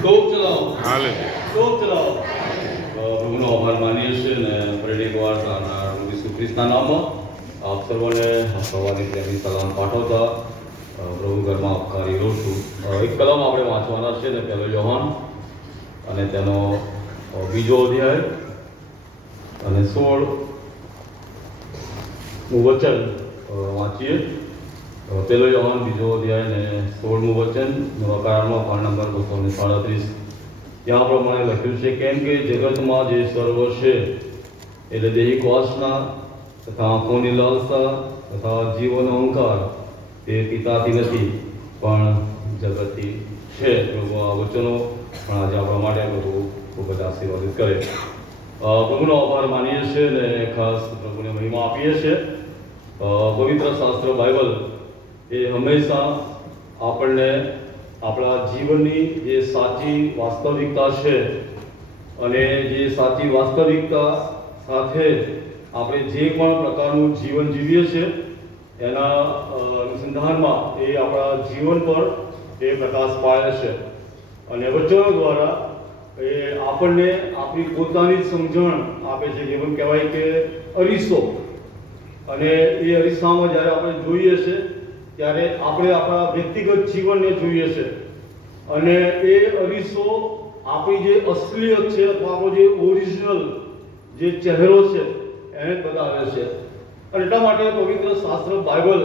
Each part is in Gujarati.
ટોપ ચલાવો હાલે ટોપ ચલાવો પ્રભુનો આભાર માનીએ છીએ ને ફરી એકવાર તારના ઈસુ ખ્રિસ્તના નામમાં આપ સર્વને સવારની પ્રેમી સલામ પાઠવતા પ્રભુ ઘરમાં આપકારી રહું છું. એક કલમ આપણે વાંચવાના છે ને પહેલો યોહાન અને તેનો બીજો અધ્યાય અને 16મું વચન વાંચીએ. પહેલો યોહાન બીજો અધ્યાય ને 16મું વચન નવાકારમાં પાન નંબર 237. ત્યાં પ્રમાણે લખ્યું છે, કેમ કે જગતમાં જે સર્વ છે એટલે દૈહિક વાસના તથા આંખોની લાલસા તથા જીવનો અહંકાર તે પિતાથી નથી પણ જગતથી છે. પ્રભુ આ વચનો પણ આજે આપણા માટે પ્રભુ ખૂબ જ આશીર્વાદિત કરે. પ્રભુનો આભાર માનીએ છીએ અને ખાસ પ્રભુને મહિમા આપીએ છીએ. પવિત્ર શાસ્ત્ર બાઇબલ એ હંમેશા આપણને આપણા જીવનની જે સાચી વાસ્તવિકતા છે અને જે સાચી વાસ્તવિકતા સાથે આપણે જે પણ પ્રકારનું જીવન જીવીએ છીએ એના અનુસંધાનમાં એ આપણા જીવન પર એ પ્રકાશ પાડે છે અને વચનો દ્વારા એ આપણને આપણી પોતાની સમજણ આપે છે. જેમ કહેવાય કે અરીસો, અને એ અરીસામાં જ્યારે આપણે જોઈએ છે ત્યારે આપણે આપણા વ્યક્તિગત જીવનને જોઈએ છે અને એ અરીસો આપણી જે અસલિયત છે અથવા આપણો જે ઓરિજિનલ જે ચહેરો છે એને બતાવે છે. અને એટલા માટે પવિત્ર શાસ્ત્ર બાઇબલ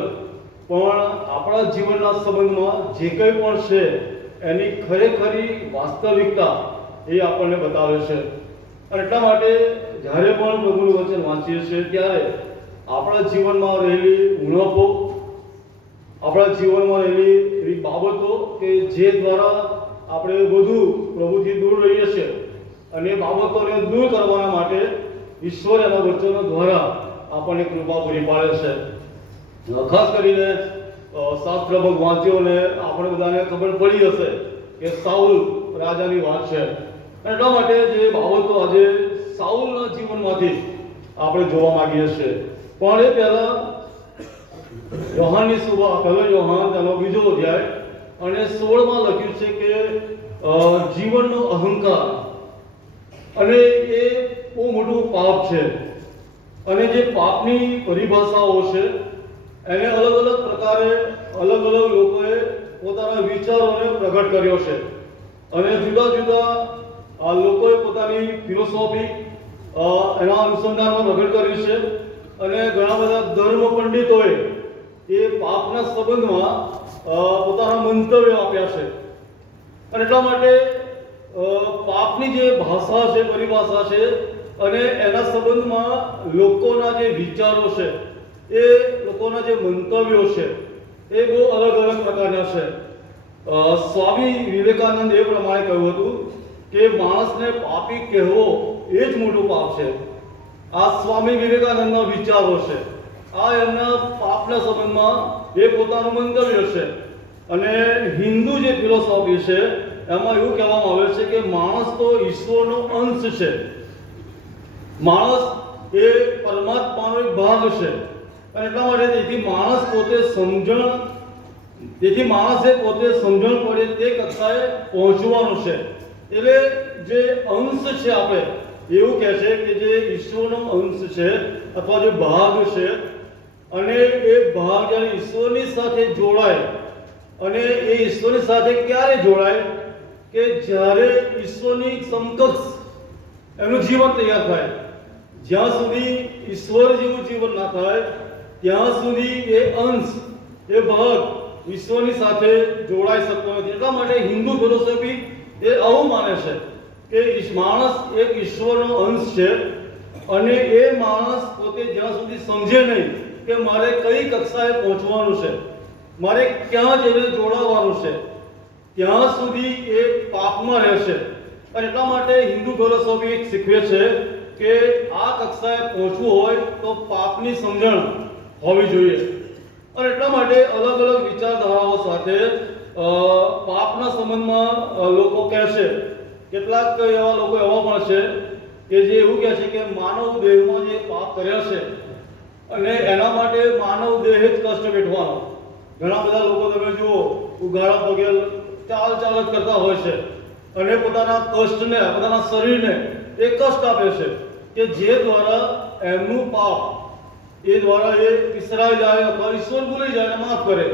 પણ આપણા જીવનના સંબંધમાં જે કંઈ પણ છે એની ખરેખરી વાસ્તવિકતા એ આપણને બતાવે છે. અને એટલા માટે જ્યારે પણ પ્રભુનું વચન વાંચીએ છીએ ત્યારે આપણા જીવનમાં રહેલી ઉણપો, આપણા જીવનમાં રહેલી એવી બાબતો કે જે દ્વારા આપણે બધું પ્રભુથી દૂર રહીએ છીએ અને એ બાબતોને દૂર કરવાના માટે ઈશ્વર એના વચનો દ્વારા આપણને કૃપા પૂરી પાડે છે. ખાસ કરીને શાસ્ત્ર વાંચ્યોને આપણે બધાને ખબર પડી હશે કે સાઉલ રાજાની વાત છે. એટલા માટે જે બાબતો આજે સાઉલના જીવનમાંથી આપણે જોવા માંગીએ છીએ. પણ એ પહેલા યોહાનની સુવાર્તા, પહેલો યોહાન તેનો બીજો અધ્યાય અને 16માં લખ્યું છે કે જીવનનો અહંકાર, અને એ બહુ મોટું પાપ છે. અને જે પાપની પરિભાષાઓ છે એને અલગ અલગ પ્રકારે અલગ અલગ લોકોએ પોતાના વિચારોને પ્રગટ કર્યો છે અને જુદા જુદા લોકોએ પોતાની ફિલોસોફી એના અનુસંધાનમાં પ્રગટ કર્યું છે. અને ઘણા બધા ધર્મ પંડિતોએ એ પાપના સંબંધમાં પોતાના મંતવ્યો આપ્યા છે. અને એટલા માટે પાપની જે ભાષા છે, પરિભાષા છે અને એના સંબંધમાં લોકોના જે વિચારો છે, એ લોકોના જે મંતવ્યો છે એ બહુ અલગ અલગ પ્રકારના છે. સ્વામી વિવેકાનંદ એ પ્રમાણે કહ્યું હતું કે માણસને પાપી કહેવો એ જ મોટું પાપ છે. આ સ્વામી વિવેકાનંદના વિચારો છે. આ એમના પાપના સંબંધમાં એ પોતાનું મંતવ્ય છે. અને હિન્દુ જે ફિલોસોફી છે એમાં એવું કહેવામાં આવે છે કે માણસ તો ઈશ્વરનો અંશ છે, માણસ એ પરમાત્માનો એક ભાગ છે. અને એટલા માટે તેથી માણસે પોતે સમજણ પડે તે કક્ષાએ પહોંચવાનું છે. એટલે જે અંશ છે, આપણે એવું કહે છે કે જે ઈશ્વરનો અંશ છે અથવા જે ભાગ છે, અને એ ભાગ જ્યારે ઈશ્વરની સાથે જોડાય, અને એ ઈશ્વરની સાથે ક્યારે જોડાય કે જ્યારે ઈશ્વરની સમકક્ષ એનું જીવન તૈયાર થાય. જ્યાં સુધી ઈશ્વર જેવું જીવન ના થાય ત્યાં સુધી એ અંશ, એ ભાગ ઈશ્વરની સાથે જોડાઈ શકતો નથી. એટલા માટે હિન્દુ ફિલોસોફી એ આવું માને છે કે માણસ એક ઈશ્વરનો અંશ છે અને એ માણસ પોતે જ્યાં સુધી સમજે નહીં કે મારે કઈ કક્ષાએ પહોંચવાનું છે, મારે ક્યાં જઈને જોડાવાનું છે, ત્યાં સુધી એ પાપમાં રહેશે. અને એટલા માટે હિન્દુ ફિલોસોફી શીખવે છે કે આ કક્ષાએ પહોંચવું હોય તો પાપની સમજણ હોવી જોઈએ. અને એટલા માટે અલગ અલગ વિચારધારાઓ સાથે પાપના સંબંધમાં લોકો કહે છે. કેટલાક એવા લોકો એવા પણ છે કે જે એવું કહે છે કે માનવ દેહમાં જે પાપ કર્યા છે અને એના માટે માનવ દેહ જ કષ્ટ વેઠવાનો. ઘણા બધા લોકો તમે જુઓ ઉઘાડા પગે ચાલ ચાલ જ કરતા હોય છે અને પોતાના કષ્ટને, પોતાના શરીરને એ કષ્ટ આપે છે કે જે દ્વારા એમનું પાપ એ દ્વારા એ વિસરાઈ જાય અથવા ઈશ્વર ભૂલી જાય અને માફ કરે.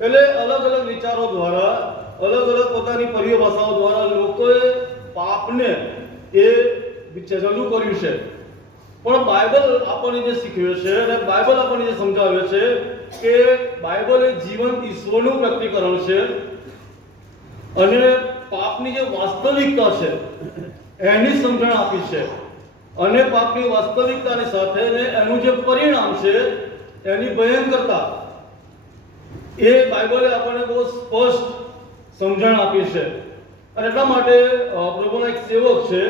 એટલે અલગ અલગ વિચારો દ્વારા, અલગ અલગ પોતાની પરિભાષાઓ દ્વારા લોકોએ પાપને એ રજૂ કર્યું છે. પણ બાઇબલ આપણને જે શીખવે છે અને બાઇબલ આપણને જે સમજાવે છે કે બાઇબલ એ જીવંત ઈશ્વરનું પ્રકટીકરણ છે અને પાપની જે વાસ્તવિકતા છે એની સમજણ આપી છે. અને પાપની વાસ્તવિકતાની સાથે એનું જે પરિણામ છે એની ભયંકરતા એ બાઇબલે આપણને બહુ સ્પષ્ટ સમજણ આપી છે. અને એટલા માટે પ્રભુના એક સેવક છે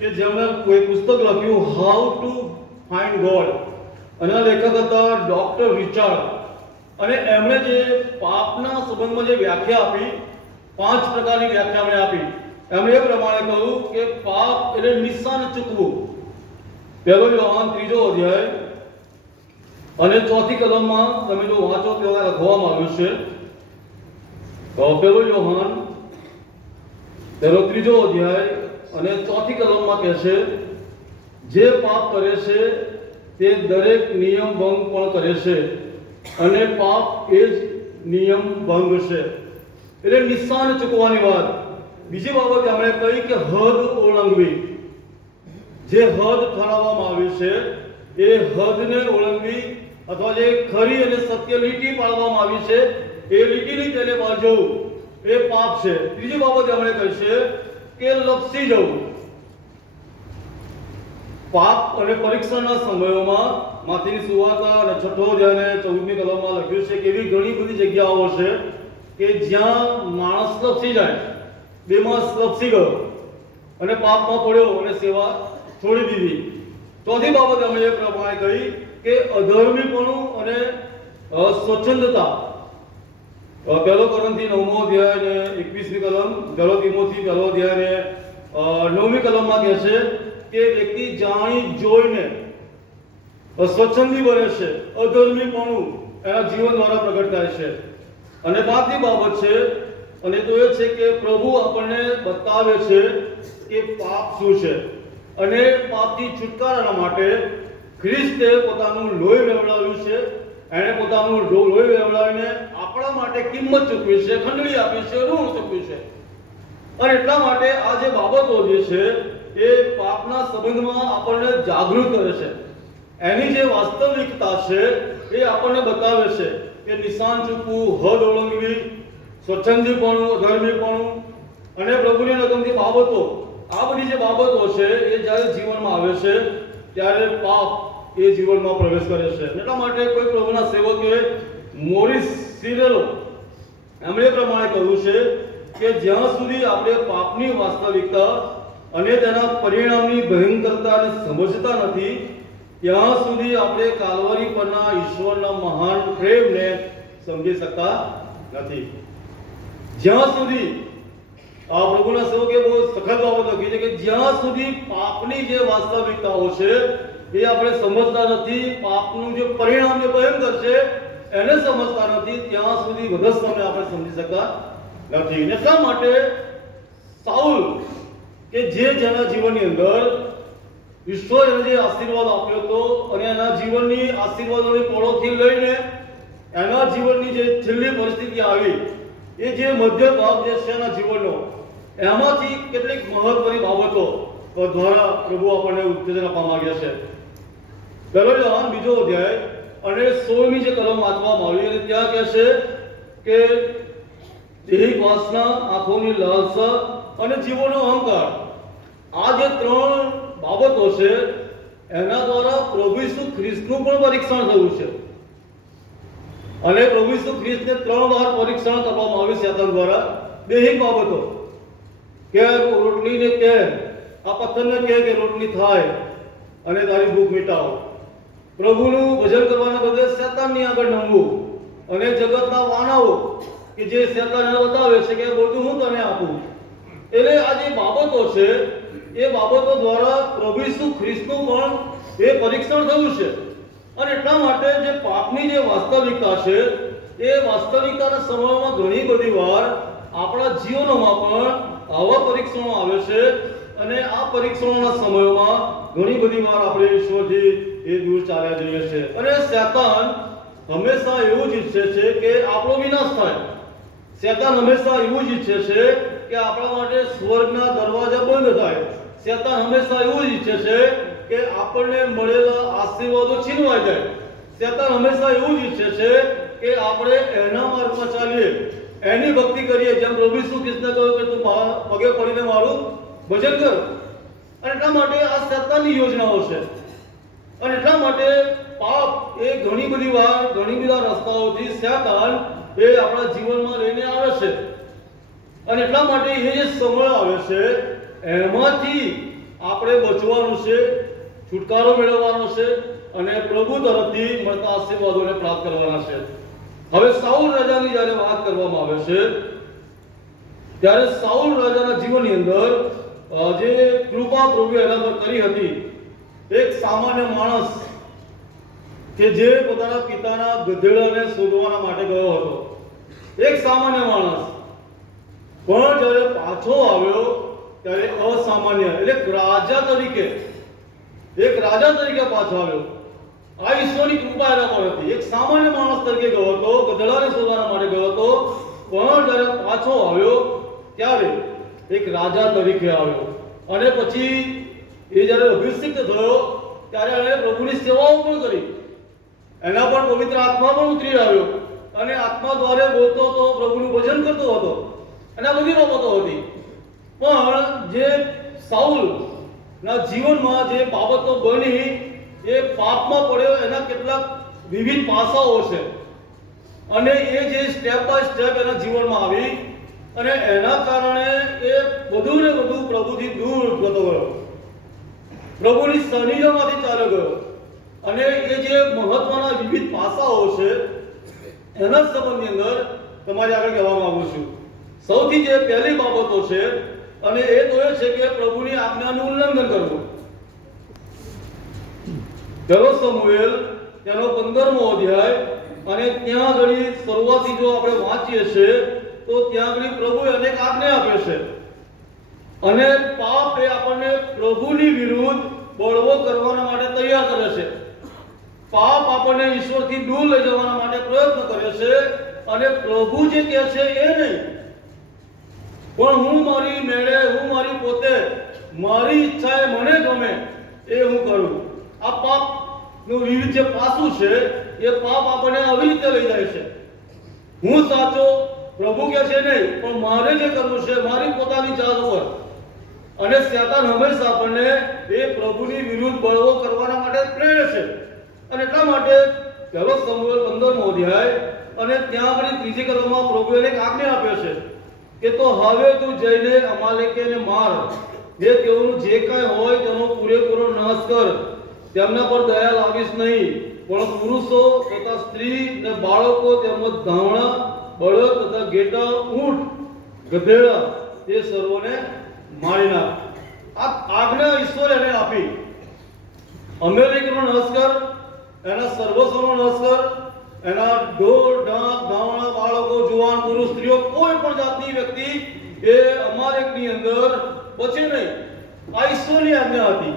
કે જેમણે કોઈ પુસ્તક લખ્યું હાઉ ટુ ફાઇન્ડ ગોડ, અને લેખક હતા ડોક્ટર રિચાર્ડ. અને એમણે જે પાપના સંબંધમાં જે વ્યાખ્યા આપી, 5 પ્રકારની વ્યાખ્યા એમણે આપી. એમણે એ પ્રમાણે કહ્યું કે પાપ એટલે નિશાન ચૂકવું. 1 યોહાન 3 અધ્યાય અને 4 કલમમાં તમે જો વાંચો તો લખવામાં આવ્યું છે. તો 1 યોહાન 3 અધ્યાય અને 4 કલમમાં કહે છે, જે પાપ કરે છે તે દરેક નિયમ ભંગ પણ કરે છે અને પાપ એ જ નિયમ ભંગ છે. એટલે નિશાન ચૂકવાની વાત. બીજી બાબત એમણે કહી કે હદ ઓળંગવી. જે હદ ઠરાવવામાં આવી છે એ હદને ઓળંગવી અથવા જે ખરી અને સત્ય લીટી પાડવામાં આવી છે એ લીટીની તેને બાજુ એ પાપ છે. ત્રીજી બાબત એમણે કહી છે કે લપસી જવું. પાપ અને પરીક્ષણના સમયોમાં માથીની સુવાર્તા અને 6 અધ્યાય અને 14મી કલમમાં લખ્યું છે કે એવી ઘણી બધી જગ્યાઓ છે કે જ્યાં માણસ લપસી જાય, બેમાસ લપસી ગયો અને પાપમાં પડ્યો અને સેવા છોડી દીધી. ચોથી બાબત અમે એ પ્રમાણે કહી કે અધર્મીપણું અને સ્વચ્છંદતા. 1 કોરિન્થી 9મો અધ્યાય અને 21મી કલમ, 1 તિમોથી 1 અધ્યાય અને 9મી કલમમાં કહે છે કે વ્યક્તિ જાણી જોઈને સ્વચ્છંદી બને છે. અધર્મીપણું એના જીવન દ્વારા પ્રગટ થાય છે. અને 5મી બાબત છે અને તો એ છે કે પ્રભુ આપણને બતાવે છે કે પાપ શું છે અને પાપથી છુટકારા માટે ખ્રિસ્તે પોતાનું લોહી વહેવડાવ્યું છે. એણે પોતાનું લોહી વહેવડાવીને આપણા માટે કિંમત ચૂકવી છે, ખંડણી આપી છે, ઋણ ચૂકવ્યું છે. અને એટલા માટે આ જે બાબતો જે છે એ પાપના સંબંધમાં આપણને જાગૃત કરે છે. એની જે વાસ્તવિકતા છે એ આપણને બતાવે છે કે નિશાન ચૂકવું, હદ ઓળંગવી, સ્વચ્છંદીપણું, અધર્મીપણું અને પ્રભુની નગમતી બાબતો, આ બધી જે બાબતો છે એ જ્યારે જીવનમાં આવે છે ત્યારે પાપ એ જીવનમાં પ્રવેશ કરે છે. એટલા માટે કોઈ પ્રભુના સેવકે મોરિસ સિરેલો એમણે એ પ્રમાણે કહ્યું છે કે જ્યાં સુધી આપણે પાપની વાસ્તવિકતા અને તેના પરિણામની ભયંકરતાને સમજતા નથી ત્યાં સુધી આપણે કાલ્વરી પરના ઈશ્વરના મહાન પ્રેમને સમજી શકતા નથી. જ્યાં સુધી આ પ્રભુના સેવકે બહુ સખત બાબત લખી છે કે જ્યાં સુધી પાપની જે વાસ્તવિકતાઓ છે એ આપણે સમજતા નથી, પાપનું જે પરિણામ જે ભયંકર છે એને સમજતા નથી, ત્યાં સુધી વધસ્તંભને આપણે સમજી શકતા નથી. એટલા માટે સાઉલ કે જેના જીવનની અંદર ઈશ્વર એને જે આશીર્વાદ આપ્યો હતો અને એના જીવનની આશીર્વાદોની પળોથી લઈને એના જીવનની જે છેલ્લી પરિસ્થિતિ આવી એ જે મધ્ય ભાગ જે છે એના જીવનનો, એમાંથી કેટલીક મહત્વની બાબતો દ્વારા પ્રભુ આપણને ઉત્તેજન આપવા માંગ્યા છે. 1 યોહાન 2 અધ્યાય અને 16મી જે કલમ વાંચવામાં આવી અને ત્યાં કહે છે કે દેહિક વાસના, આંખોની લાલસા અને જીવોનો અહંકાર, આ જે 3 બાબતો છે એના દ્વારા પ્રભુ ઈસુ ખ્રિસ્તનું પણ પરીક્ષણ થયું છે. અને પ્રભુ ઈસુ ખ્રિસ્તને 3 વાર પરીક્ષણ કરવામાં આવ્યું શેતાન દ્વારા. દેહિક બાબતો કે રોટલીને કે આ પથ્થરને કે રોટલી થાય અને તારી ભૂખ મિટાવો. પ્રભુનું ભજન કરવાના બદલે શેતાનની આગળ નમવું અને જગતના વાનાઓ કે જે શેતાન બતાવે છે કે બધું હું તને આપું. એટલે આ જે બાબતો છે એ બાબતો દ્વારા પ્રભુ ઈસુ ખ્રિસ્તનું પણ એ પરીક્ષણ થયું છે. અને એટલા માટે જે પાપની જે વાસ્તવિકતા છે એ વાસ્તવિકતાના સમયમાં ઘણી બધી વાર આપણા જીવનોમાં પણ આવા પરીક્ષણો આવે છે અને આ પરીક્ષણોના સમયોમાં ઘણી બધી વાર આપણે ઈશ્વરથી એ દૂર ચાલ્યા જઈએ છીએ અને શેતાન હંમેશા એવું જ ઈચ્છે છે કે આપણો વિનાશ થાય. શેતાન હંમેશા એવું જ ઈચ્છે છે કે આપણા માટે સ્વર્ગના દરવાજા બંધ થાય. શેતાન હંમેશા એવું જ ઈચ્છે છે કે આપણને મળેલા આશીર્વાદો છીનવાઈ જાય. શેતાન હંમેશા એવું જ ઈચ્છે છે કે આપણે એના માર્ગમાં ચાલીએ, એની ભક્તિ કરીએ. જેમ પ્રભુ ઈસુ ખ્રિસ્તને કહ્યું કે તું પગે પડીને મારું ભજન કર. અને એટલા માટે આ શેતાનની યોજનાઓ છે અને એટલા માટે પાપ એ ઘણી બધી વાર ઘણી બધા રસ્તાઓથી શેતાન એ આપણા જીવનમાં લઈને આવે છે અને એટલા માટે એ જે સમય આવે છે એમાંથી આપણે બચવાનું છે, છુટકારો મેળવવાનો છે અને પ્રભુ તરફથી મળતા આશીર્વાદોને પ્રાપ્ત કરવાના છે. હવે સાઉલ રાજાની જ્યારે વાત કરવામાં આવે છે ત્યારે સાઉલ રાજાના જીવનની અંદર જે કૃપા પ્રભુ એના પર કરી હતી, એક સામાન્ય માણસ કે જે પોતાના પિતાના ગધેડાને શોધવાના માટે ગયો હતો, એક સામાન્ય માણસ, પણ જ્યારે પાછો આવ્યો ત્યારે અસામાન્ય એટલે રાજા તરીકે પાછો આવ્યો. આ ઈશ્વરની કૃપા એના પર હતી. એક સામાન્ય માણસ તરીકે ગયો હતો, ગધેડાને શોધવાના માટે ગયો હતો, પણ જ્યારે પાછો આવ્યો ત્યારે એક રાજા તરીકે આવ્યો અને પછી એ જ્યારે અભિષિક્ત થયો ત્યારે એણે પ્રભુની સેવાઓ પણ કરી. એના પર પવિત્ર આત્મા પણ ઉતરી આવ્યો અને આત્મા દ્વારા બોલતો હતો, પ્રભુનું ભજન કરતો હતો અને આ બધી બાબતો હતી. પણ જે સાઉલ ના જીવનમાં જે બાબતો બની, એ પાપમાં પડ્યો, એના કેટલાક વિવિધ પાસાઓ છે અને એ જે સ્ટેપ બાય સ્ટેપ એના જીવનમાં આવી અને એના કારણે એ વધુ ને વધુ પ્રભુથી દૂર જતો ગયો, પ્રભુની સાનિધ્યમાંથી ચાલ્યો ગયો અને એ જે મહત્વના વિવિધ પાસાઓ છે એના સંબંધની અંદર તમારી આગળ કહેવા માંગુ છું. સૌથી જે પહેલી બાબતો છે અને એ તો એ છે કે પ્રભુની આજ્ઞાનું ઉલ્લંઘન કરવું. પહેલો સમુએલ તેનો 15મો અધ્યાય અને ત્યાં આગળ શરૂઆતથી જો આપણે વાંચીએ છીએ તો ત્યાં આગળ પ્રભુ અનેક આજ્ઞા આપે છે અને પાપ એ આપણને પ્રભુની વિરુદ્ધ બળવો કરવાના માટે તૈયાર કરે છે. પાપ આપણને ઈશ્વરથી દૂર લઈ જવાના માટે પ્રયત્ન કરે છે અને પ્રભુ જે કહે છે એ નહીં, પણ હું મારી મેળે, હું મારી પોતે, મારી ઈચ્છાએ મને ગમે એ હું કરું. આ પાપનું વિવિધ જે પાસું છે એ પાપ આપણને આવી રીતે લઈ જાય છે. હું સાચો, પ્રભુ કહે છે નહીં, પણ મારે જે કરવું છે મારી પોતાની જાત ઉપર. અને શેતાન હંમેશા આપણને એ પ્રભુની વિરુદ્ધ બળવો કરવાના માટે પ્રેરે છે અને એટલા માટે પહેલો સમુએલ 15મો અધ્યાય અને ત્યાં આગળ ત્રીજી કલમમાં પ્રભુએ એક આજ્ઞા આપે છે કે તો હવે તું જઈને અમાલેકીને માર, જે તેઓનું જે કાંઈ હોય તેનો પૂરેપૂરો નાશ કર. તેમના પર દયા લાવીશ નહીં, પણ પુરુષો તથા સ્ત્રી ને બાળકો તેમજ ધાવણા, બળદ તથા ઘેટા, ઊંટ, ગધેડા તે સર્વોને મારી નાખ. આ આજ્ઞા ઈશ્વર એને આપી. અમેરિકનો નાશ કર, એના સર્વસ્વનો નાશ કર, એના ઢોર, ઢાંક, ધાવણા, બાળકો, જુવાન, પુરુષ, સ્ત્રીઓ, કોઈ પણ જાતની વ્યક્તિ એ અમાલેકની અંદર બચે નહીં. આ ઈશ્વરની આજ્ઞા હતી.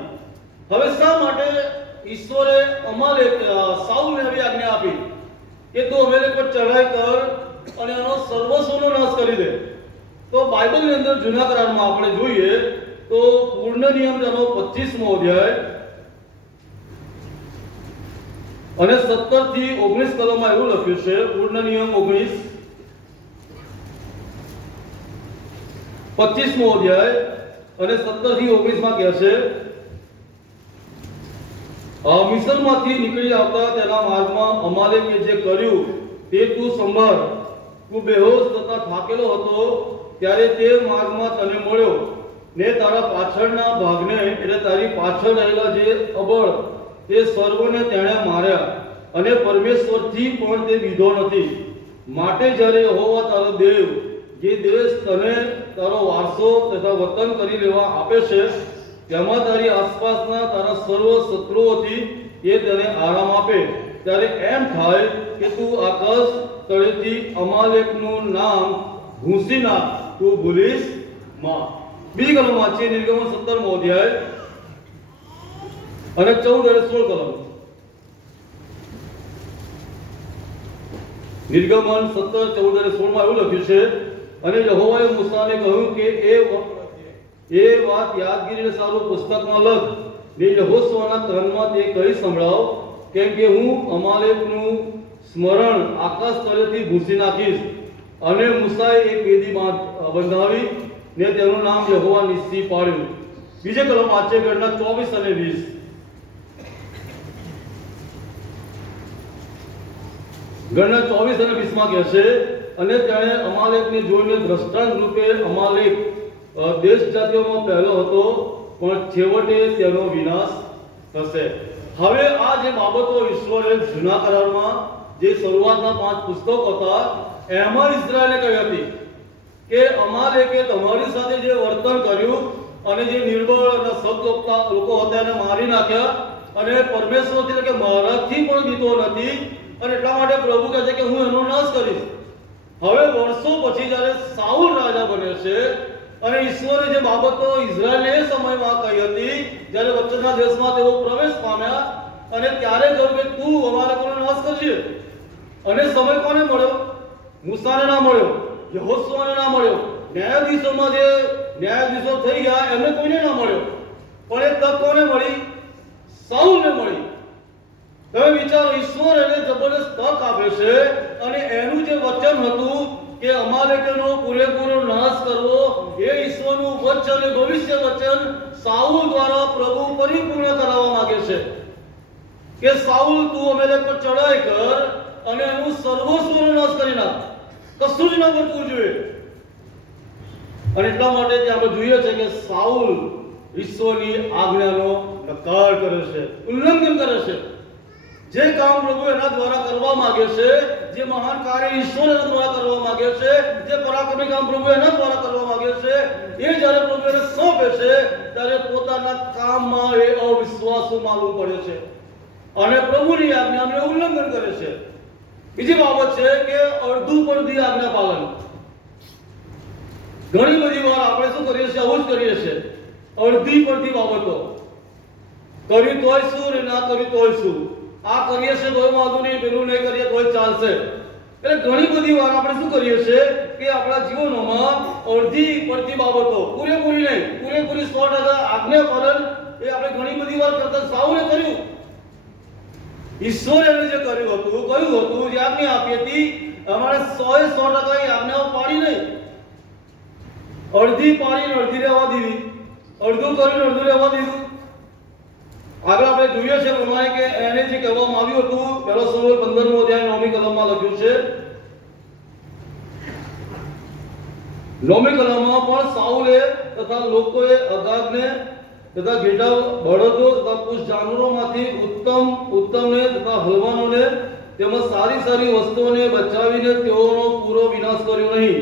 હવે શા માટે ઈશ્વરે સાઉલને આવી આજ્ઞા આપી કે તું અમેલેક પર ચઢાઈ કર અને એનો સર્વસ્વનો નાશ કરી દે? તો બાઇબલની અંદર જૂના કરારમાં આપણે જોઈએ તો પૂર્ણ નિયમ તેનો 25મો અધ્યાય અને 17 થી 19 કલમમાં એવું લખ્યું છે. પૂર્ણ નિયમ 19 25મો અધ્યાય અને 17 થી 19 માં કહે છે, મિસ્રમાંથી નીકળી આવતા તેના માર્ગમાં અમાલેકે જે કર્યું તે તું સંભાળ. તું બેહોશ તથા થાકેલો હતો ત્યારે તે માર્ગમાં તને મળ્યો ને તારા પાછળના ભાગને એટલે તારી પાછળ રહેલા જે અબળ તે સર્વને તેણે માર્યા અને પરમેશ્વરથી પણ તે બીધો નથી. માટે જ્યારે યહોવા તારો દેવ જે દેશ તને તારો વારસો તથા વતન કરી લેવા આપે છે તેમાં તારી આસપાસના તારા સર્વ શત્રુઓથી એ તને આરામ આપે, ત્યારે એમ થાય કે તું આકાશ તળેથી અમાલેકનું નામ ભૂંસી નાખ, તું ભૂલીશ માં. બીજી કલમ વાંચીએ નિર્ગમન 17મો અધ્યાય અને 14 અને 16 કલમ. નિર્ગમન 17, 14 અને 16 માં એવું લખ્યું છે, અને યહોવાએ મૂસાને કહ્યું કે એ વાત યાદગીરીને સારું પુસ્તકમાં લખ ને યહોશુઆના કાનમાં તે કહી સંભળાવ, કેમ કે હું અમાલેકનું સ્મરણ આકાશ તળેથી ભૂંસી નાખીશ. અને મૂસાએ એક વેદી બંધાવી ને તેનું નામ યહોવા નિસ્સી પાડ્યું. બીજે કલમ વાંચે ગણના 24 અને 20. ગણના 24 અને 20 માં કહે છે, અને તેણે અમાલેકને જોઈને દ્રષ્ટાંત રૂપે અમાલેક દેશ જાતિઓમાં પહેલો હતો, પણ છેવટે તેનો વિનાશ થશે. હવે આ જે બાબતો ઈશ્વરે જૂના કરારમાં જે શરૂઆતના 5 પુસ્તકો હતા એમાં ઇઝરાયલને કહી હતી કે અમાલેકે તમારી સાથે જે વર્તન કર્યું અને જે નિર્બળ અને સદલોકતા લોકો હતા એને મારી નાખ્યા અને પરમેશ્વરથી એટલે કે મારાથી પણ બીતો નથી, અને એટલા માટે પ્રભુ કહે છે કે હું એનો નાશ કરીશ. હવે વર્ષો પછી જ્યારે સાઉલ રાજા બને છે અને ઈશ્વરે જે બાબતો ઇઝરાયલને એ સમયમાં કહી હતી જ્યારે વચ્ચેના દેશમાં તેઓ પ્રવેશ પામ્યા, અને ત્યારે કહ્યું કે તું અમાલેકોનો નાશ કરજે. અને સમય કોને મળ્યો? મૂસાને ના મળ્યો, યહોશુઆને ના મળ્યો, ન્યાયાધીશોમાં જે ન્યાયાધીશો થઈ ગયા એમને કોઈને ના મળ્યો, પણ એ તક કોને મળી? સાઉલને મળી. તમે વિચારો, ઈશ્વર એને જબરદસ્ત તક આપે છે, અને એનું જે વચન હતું કે અમાલેકનો પૂરેપૂરો નાશ કરવો, એ ઈશ્વરનું વચન એ ભવિષ્ય વચન સાઉલ દ્વારા પ્રભુ પરિપૂર્ણ કરાવવા માંગે છે કે સાઉલ તું અમાલેક પર ચડાઈ કર અને એનું સર્વસ્વનો નાશ કરી નાખ, કશું જ ન કરવું જોઈએ. અને એટલા માટે જે આપણે જોઈએ છે કે સાઉલ ઈશ્વરની આજ્ઞાનો નકાર કરે છે, ઉલ્લંઘન કરે છે. જે કામ પ્રભુ એના દ્વારા કરવા માંગે છે, જે મહાન કાર્ય ઈશ્વર એના દ્વારા કરવા માંગે છે, જે પરાક્રમી કામ પ્રભુ એના દ્વારા કરવા માંગે છે, એ જ્યારે પ્રભુ એને સોંપે છે ત્યારે પોતાના કામમાં એ અવિશ્વાસુ માલૂમ પડે છે અને પ્રભુની આજ્ઞાનું ઉલ્લંઘન કરે છે. બીજી બાબત છે કે અડધું પડધી આજ્ઞા પાલન. ઘણી બધી વાર આપણે શું કરીએ છીએ? આવું જ કરીએ છીએ. અડધી પડધી બાબતો, કર્યું તોય શું ને ના કર્યું તોય શું, આ કરીએ છીએ તોય વાંધો નહીં, પેલું નહીં કરીએ તોય ચાલશે. એટલે ઘણી બધી વાર આપણે શું કરીએ છીએ કે આપણા જીવનોમાં અડધી પડધી બાબતો, પૂરેપૂરી નહીં, પૂરેપૂરી 100% આજ્ઞા પાલન એ આપણે ઘણી બધી વાર કરતા. સાઉલે કર્યું, ઈશ્વરે એને જે કર્યું હતું, કહ્યું હતું, જે આજ્ઞા આપી હતી, અમારે 100% એ આજ્ઞાઓ પાડી નહીં, અડધી પાડીને અડધી રહેવા દીધી, અડધું કરીને અડધું રહેવા દીધું. આગળ આપણે જોઈએ છે પ્રમાણે કે એને જે કહેવામાં આવ્યું હતું, પહેલો સમૂહ 15મો અધ્યાય 9મી કલમમાં લખ્યું છે. 9મી કલમમાં પણ સાઉલે તથા લોકોએ અગાગને તથા ઘેટા બળદો તથા પુષ્ટ જાનવરોમાંથી ઉત્તમને તથા હલવાનોને તેમજ સારી સારી વસ્તુઓને બચાવીને તેઓનો પૂરો વિનાશ કર્યો નહીં,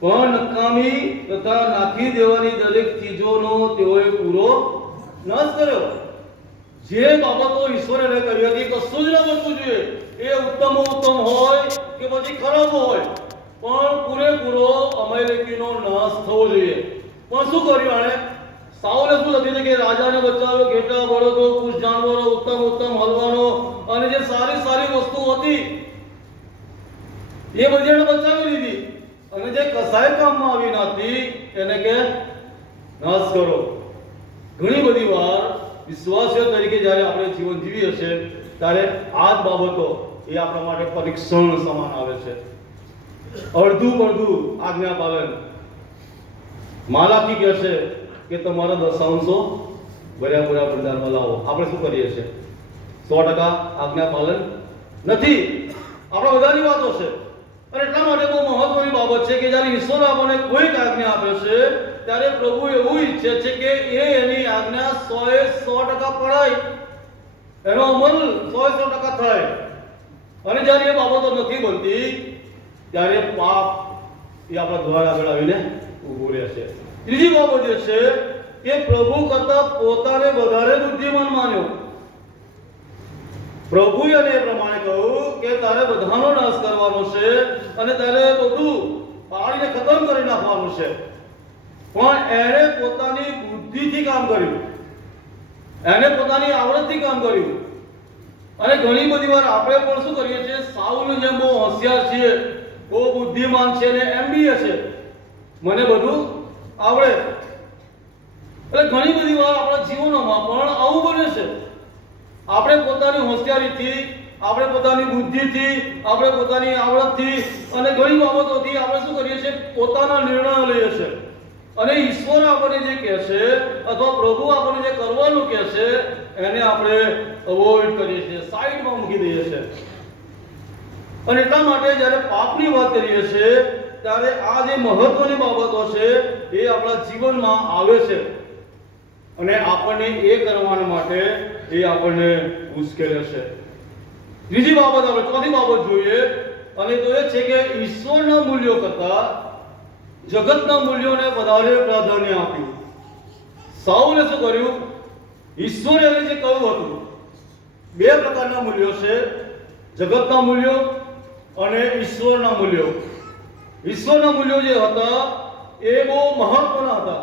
પણ નકામી તથા નાખી દેવાની દરેક ચીજોનો તેઓએ પૂરો નાશ કર્યો. જે બાબતો ઈશ્વરે કરી હતી કશું જ ન કરવું જોઈએ, એ ઉત્તમ હોય કે પછી ખરાબ હોય, પણ પૂરેપૂરો અમાલેકીનો નાશ થવો જોઈએ. પણ શું કર્યું આણે? સાઉલે શું લખ્યું છે કે રાજાને બચાવ્યો, ઘેટા બળદો પુષ્ટ જાનવરો ઉત્તમ હલવાનો અને જે સારી સારી વસ્તુ હતી એ બધી એને બચાવી લીધી, અને જે કસાય કામમાં આવી નથી એને કે નાશ કરો. ઘણી બધી વાર વિશ્વાસીઓ તરીકે જ્યારે આપણે જીવન જીવીએ છીએ ત્યારે આ જ બાબતો એ આપણા માટે પરીક્ષણ સમાન આવે છે. અડધું પડધું આજ્ઞા પાલન. માલાકી કહે છે કે તમારા દશાંશો ભર્યા ભંડારમાં લાવો. આપણે શું કરીએ છીએ? 100% આજ્ઞા પાલન નથી. આપણા બધાની વાતો છે. અને એટલા માટે બહુ મહત્વની બાબત છે કે જ્યારે ઈશ્વર આપણને કોઈક આજ્ઞા આપે છે ત્યારે પ્રભુ એવું ઈચ્છે છે કે એની આજ્ઞા 100% પડાય, એનો અમલ 100% થાય. અને જ્યારે એ બાબતો નથી બનતી ત્યારે પાપ એ આપણા દ્વાર આગળ આવીને ઊભું રહે છે. ત્રીજી બાબત એ છે કે પ્રભુ કરતા પોતાને વધારે બુદ્ધિમાન માન્યો. પ્રભુએ એને એ પ્રમાણે કહ્યું કે તારે બધાનો નાશ કરવાનો છે અને તારે બધું પાડીને ખતમ કરી નાખવાનું છે. પણ એણે પોતાની બુદ્ધિથી કામ કર્યું, એણે પોતાની આવડતથી કામ કર્યું. અને ઘણી બધી વાર આપણે પણ શું કરીએ છીએ, સાઉલ જેમ બહુ હોશિયાર છીએ, બહુ બુદ્ધિમાન છે ને એમબીએ છે, મને બધું આવડે. એટલે ઘણી બધી વાર આપણા જીવનોમાં પણ આવું બને છે. આપણે પોતાની હોશિયારીથી, આપણે પોતાની બુદ્ધિથી, આપણે પોતાની આવડતથી અને ઘણી બાબતોથી આપણે શું કરીએ છીએ, પોતાના નિર્ણયો લઈએ છીએ. અને ઈશ્વર આપણને જે કહે છે અથવા પ્રભુ આપણને જે કરવાનું કહે છે એને આપણે અવોઇડ કરીએ છીએ, સાઈડમાં મૂકી દઈએ છીએ. અને એટલા માટે જ્યારે પાપની વાત કરીએ છીએ ત્યારે આ જે મહત્વની બાબતો છે એ આપણા જીવનમાં આવે છે અને આપણને એ કરવા માટે એ આપણને મુશ્કેલ છે. બીજી બાબત, આપણે ચોથી બાબત જોઈએ, અને તો એ છે કે ઈશ્વરના મૂલ્યો કરતા જગતના મૂલ્યોને વધારે પ્રાધાન્ય આપ્યું. સાઉલે શું કર્યું? ઈશ્વરે એને જે કહ્યું હતું, બે પ્રકારના મૂલ્યો છે, જગતના મૂલ્યો અને ઈશ્વરના મૂલ્યો. ઈશ્વરના મૂલ્યો જે હતા એ બહુ મહત્વના હતા,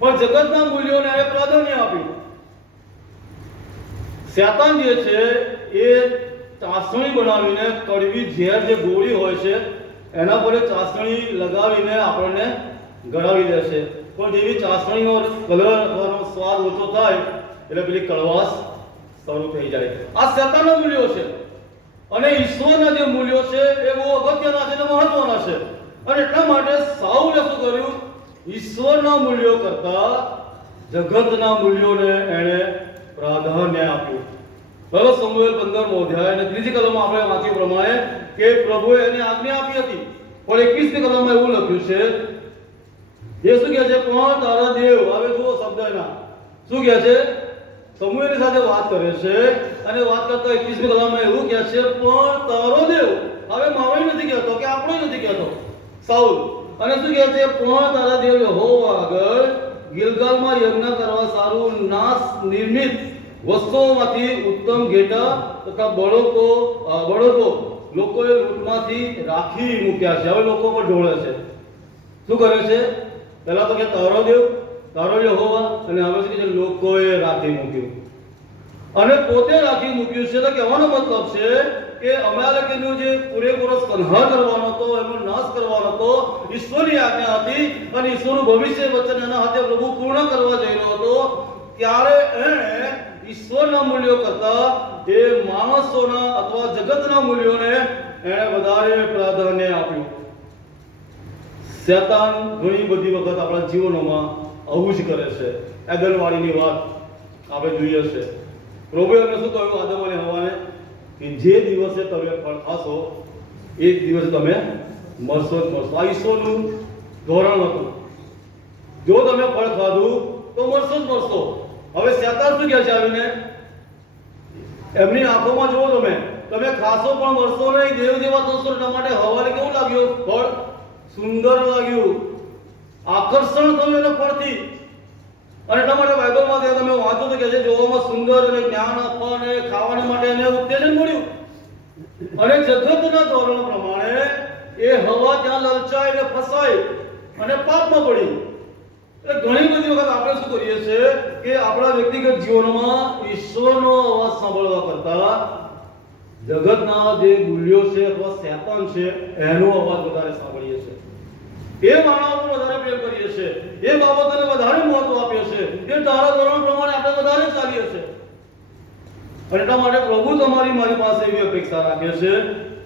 પણ જગતના મૂલ્યોને એને પ્રાધાન્ય આપ્યું. શેતાન જે છે એ ચાસણી બનાવીને, કડવી ઝેર જે ગોળી હોય છે એના પર ચાસણી લગાવીને આપણને ગળાવી દે છે. પણ જેવી ચાસણીનો કલર અથવા સ્વાદ ઓછો થાય એટલે પેલી કડવાશ શરૂ થઈ જાય. આ શેતાનના મૂલ્યો છે. અને ઈશ્વરના જે મૂલ્યો છે એ બહુ અગત્યના છે અને મહત્વના છે. અને એટલા માટે સાઉલે શું કર્યું? ઈશ્વરના મૂલ્યો કરતા જગતના મૂલ્યોને એણે પ્રાધાન્ય આપ્યું. પહેલો સમુએલ 15મો અધ્યાય અને 3જી કલમમાં આપણે વાંચ્યું પ્રમાણે કે પ્રભુએ એને આજ્ઞા આપી હતી, પણ 21મી કલમમાં એવું લખ્યું છે, એ શું કહે છે? પણ તારા દેવ. હવે જુઓ શબ્દના શું કહે છે? સમુએલની સાથે વાત કરે છે અને વાત કરતા 21મી કલમમાં એવું કહે છે, પણ તારો દેવ. હવે મારો નથી કહેતો કે આપણો નથી કહેતો સાઉલ. અને શું કહે છે? પણ તારા દેવ યહોવા આગળ ગિલગાલમાં યજ્ઞ કરવા સારું નાશ નિર્મિત વસ્તુઓમાંથી ઉત્તમ ઘેટા તથા બળદો લોકોએ લૂંટમાંથી રાખી મૂક્યા છે. હવે લોકો પર ઢોળે છે. શું કરે છે? પહેલા તો કે તારો દેવ, તારો યહોવા, અને હવે શું કે લોકોએ રાખી મૂક્યું અને પોતે રાખી મૂક્યું છે. તો કહેવાનો મતલબ છે કે અમાલેકીનો જે પૂરેપૂરો સંહાર કરવાનો હતો, એનો નાશ કરવાનો હતો, ઈશ્વરની આજ્ઞા હતી અને ઈશ્વરનું ભવિષ્ય વચન એના હાથે પ્રભુ પૂર્ણ કરવા જઈ રહ્યો હતો. ત્યારે એણે ઈશ્વરના મૂલ્યો કરતા એ માણસોના અથવા જગતના મૂલ્યોને એણે વધારે પ્રાધાન્ય આપ્યું. શેતાન ઘણી બધી વખત આપણા જીવનોમાં આવું જ કરે છે. એદનવાળીની વાત આપણે જોઈએ છે. પ્રભુએ અમને શું કહ્યું આદમ અને હવાને? કે જે દિવસે તમે ફળ ખાશો એ જ દિવસે તમે મરશો જ મરશો. આ ઈશ્વરનું ધોરણ હતું. જો તમે ફળ ખાધું તો મરશો જ મરશો. હવે શેતાન શું કહે છે આવીને? એમની આંખોમાં જુઓ, તમે ખાશો પણ મરશો નહીં, દેવ જેવા થશો. એટલા માટે હવાને કેવું લાગ્યું? ફળ સુંદર લાગ્યું, આકર્ષણ થયું એના ફળથી. અને એટલા માટે બાઇબલમાં તમે વાંચો તો કે છે જોવામાં સુંદર અને જ્ઞાન આપવા અને ખાવાને માટે એને ઉત્તેજન મળ્યું. અને જગતના ધોરણ પ્રમાણે એ હવા ત્યાં લલચાઈ અને ફસાઈ અને પાપમાં પડી. એટલે ઘણી બધી વખત આપણે શું કરીએ છીએ કે આપણા વ્યક્તિગત જીવનમાં ઈશ્વરનો અવાજ સાંભળવા કરતા જગતના જે મૂલ્યો છે અથવા શેતાન છે એનો અવાજ વધારે સાંભળીએ છીએ. એ માનવને વધારે પ્રેમ કરીએ છીએ, એ બાબતોને વધારે મહત્વ આપીએ છીએ, એ ધારા ધોરણ પ્રમાણે આપણે વધારે ચાલીએ છીએ. અને એટલા માટે પ્રભુ તમારી મારી પાસે એવી અપેક્ષા રાખે છે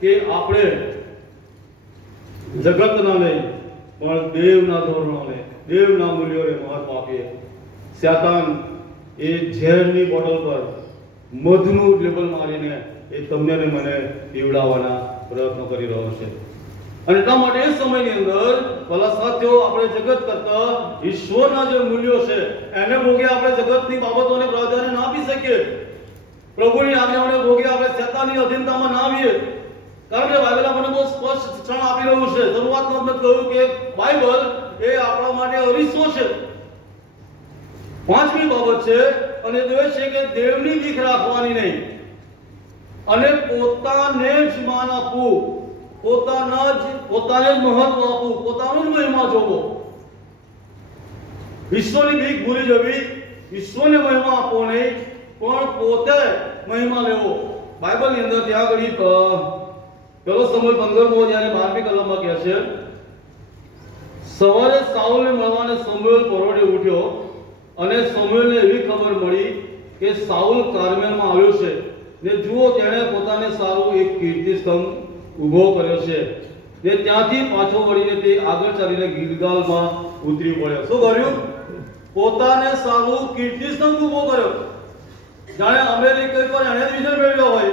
કે આપણે જગતના નહીં પણ દેવના ધોરણોને, દેવના મૂલ્યોને મહત્વ આપીએ. શેતાન એ ઝેરની બોટલ પર મધનું લેબલ મારીને એ તમને ને મને પીવડાવવાના પ્રયત્નો કરી રહ્યો છે. અને એટલા માટે એ સમયની અંદર ભલા સાથીઓ, આપણે જગત કરતા ઈશ્વરના જે મૂલ્યો છે એને ભોગે આપણે જગતની બાબતોને પ્રાધાન્ય ના આપી શકીએ. પ્રભુની આજ્ઞાઓને ભોગે આપણે શેતાનની અધીનતામાં ના આવીએ. કારણ કે બાઇબલ આપણને બહુ સ્પષ્ટ શિક્ષણ આપી રહ્યું છે. શરૂઆતમાં મેં કહ્યું કે બાઇબલ એ આપણા માટે અરીસો છે. પાંચમી બાબત છે અને તે છે કે દેવની ભીખ રાખવાની નહીં અને પોતાને જ માન આપવું, પોતાને જ મહત્વ આપવું, પોતાનો જ મહિમા જોવો. ઈશ્વરની બીક ભૂલી જવી, ઈશ્વરને મહિમા આપવો નહીં, પણ પોતે મહિમા લેવો. બાઇબલની અંદર ત્યાં આગળ પેલો સમૂહ 15 જ્યારે 12મી કલમમાં કહે છે, સવારે સાઉલને મળવાને સમુએલ પરોઢે ઉઠ્યો અને સમુએલને એવી ખબર મળી કે સાઉલ કાર્મેલમાં આવ્યો છે ને જુઓ તેણે પોતાને સારું એક કીર્તિસ્તંભ ઊભો કર્યો છે ને ત્યાંથી પાછો વળીને તે આગળ ચાલીને ગિલગાલમાં ઉતરી પડ્યો. શું કર્યું? પોતાને સારું કીર્તિસ્તંભ ઊભો કર્યો. જાણે અમેરિકા પર એણે વિજય મેળવ્યો હોય,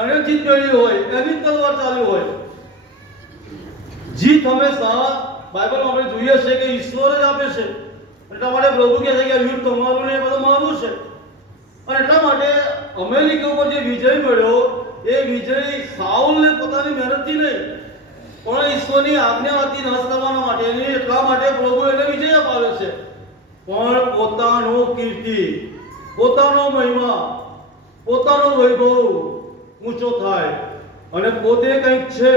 એણે જીત મેળવી હોય, એની તલવાર ચાલી હોય. જીત હંમેશા બાઇબલમાં આપણે જોઈએ છે કે ઈશ્વર જ આપે છે. એટલા માટે પ્રભુ કહે છે કે યુદ્ધ તમારું ને એ બધું મારું છે. અને એટલા માટે અમેરિકા ઉપર જે વિજય મળ્યો એ વિજય સાઉલને પોતાની મહેનતથી નહીં પણ ઈશ્વરની આજ્ઞાથી નાશ કરવાના માટે નહીં. એટલા માટે પ્રભુ એને વિજય અપાવે છે. પણ પોતાનો કીર્તિ, પોતાનો મહિમા, પોતાનો વૈભવ ઊંચો થાય અને પોતે કંઈક છે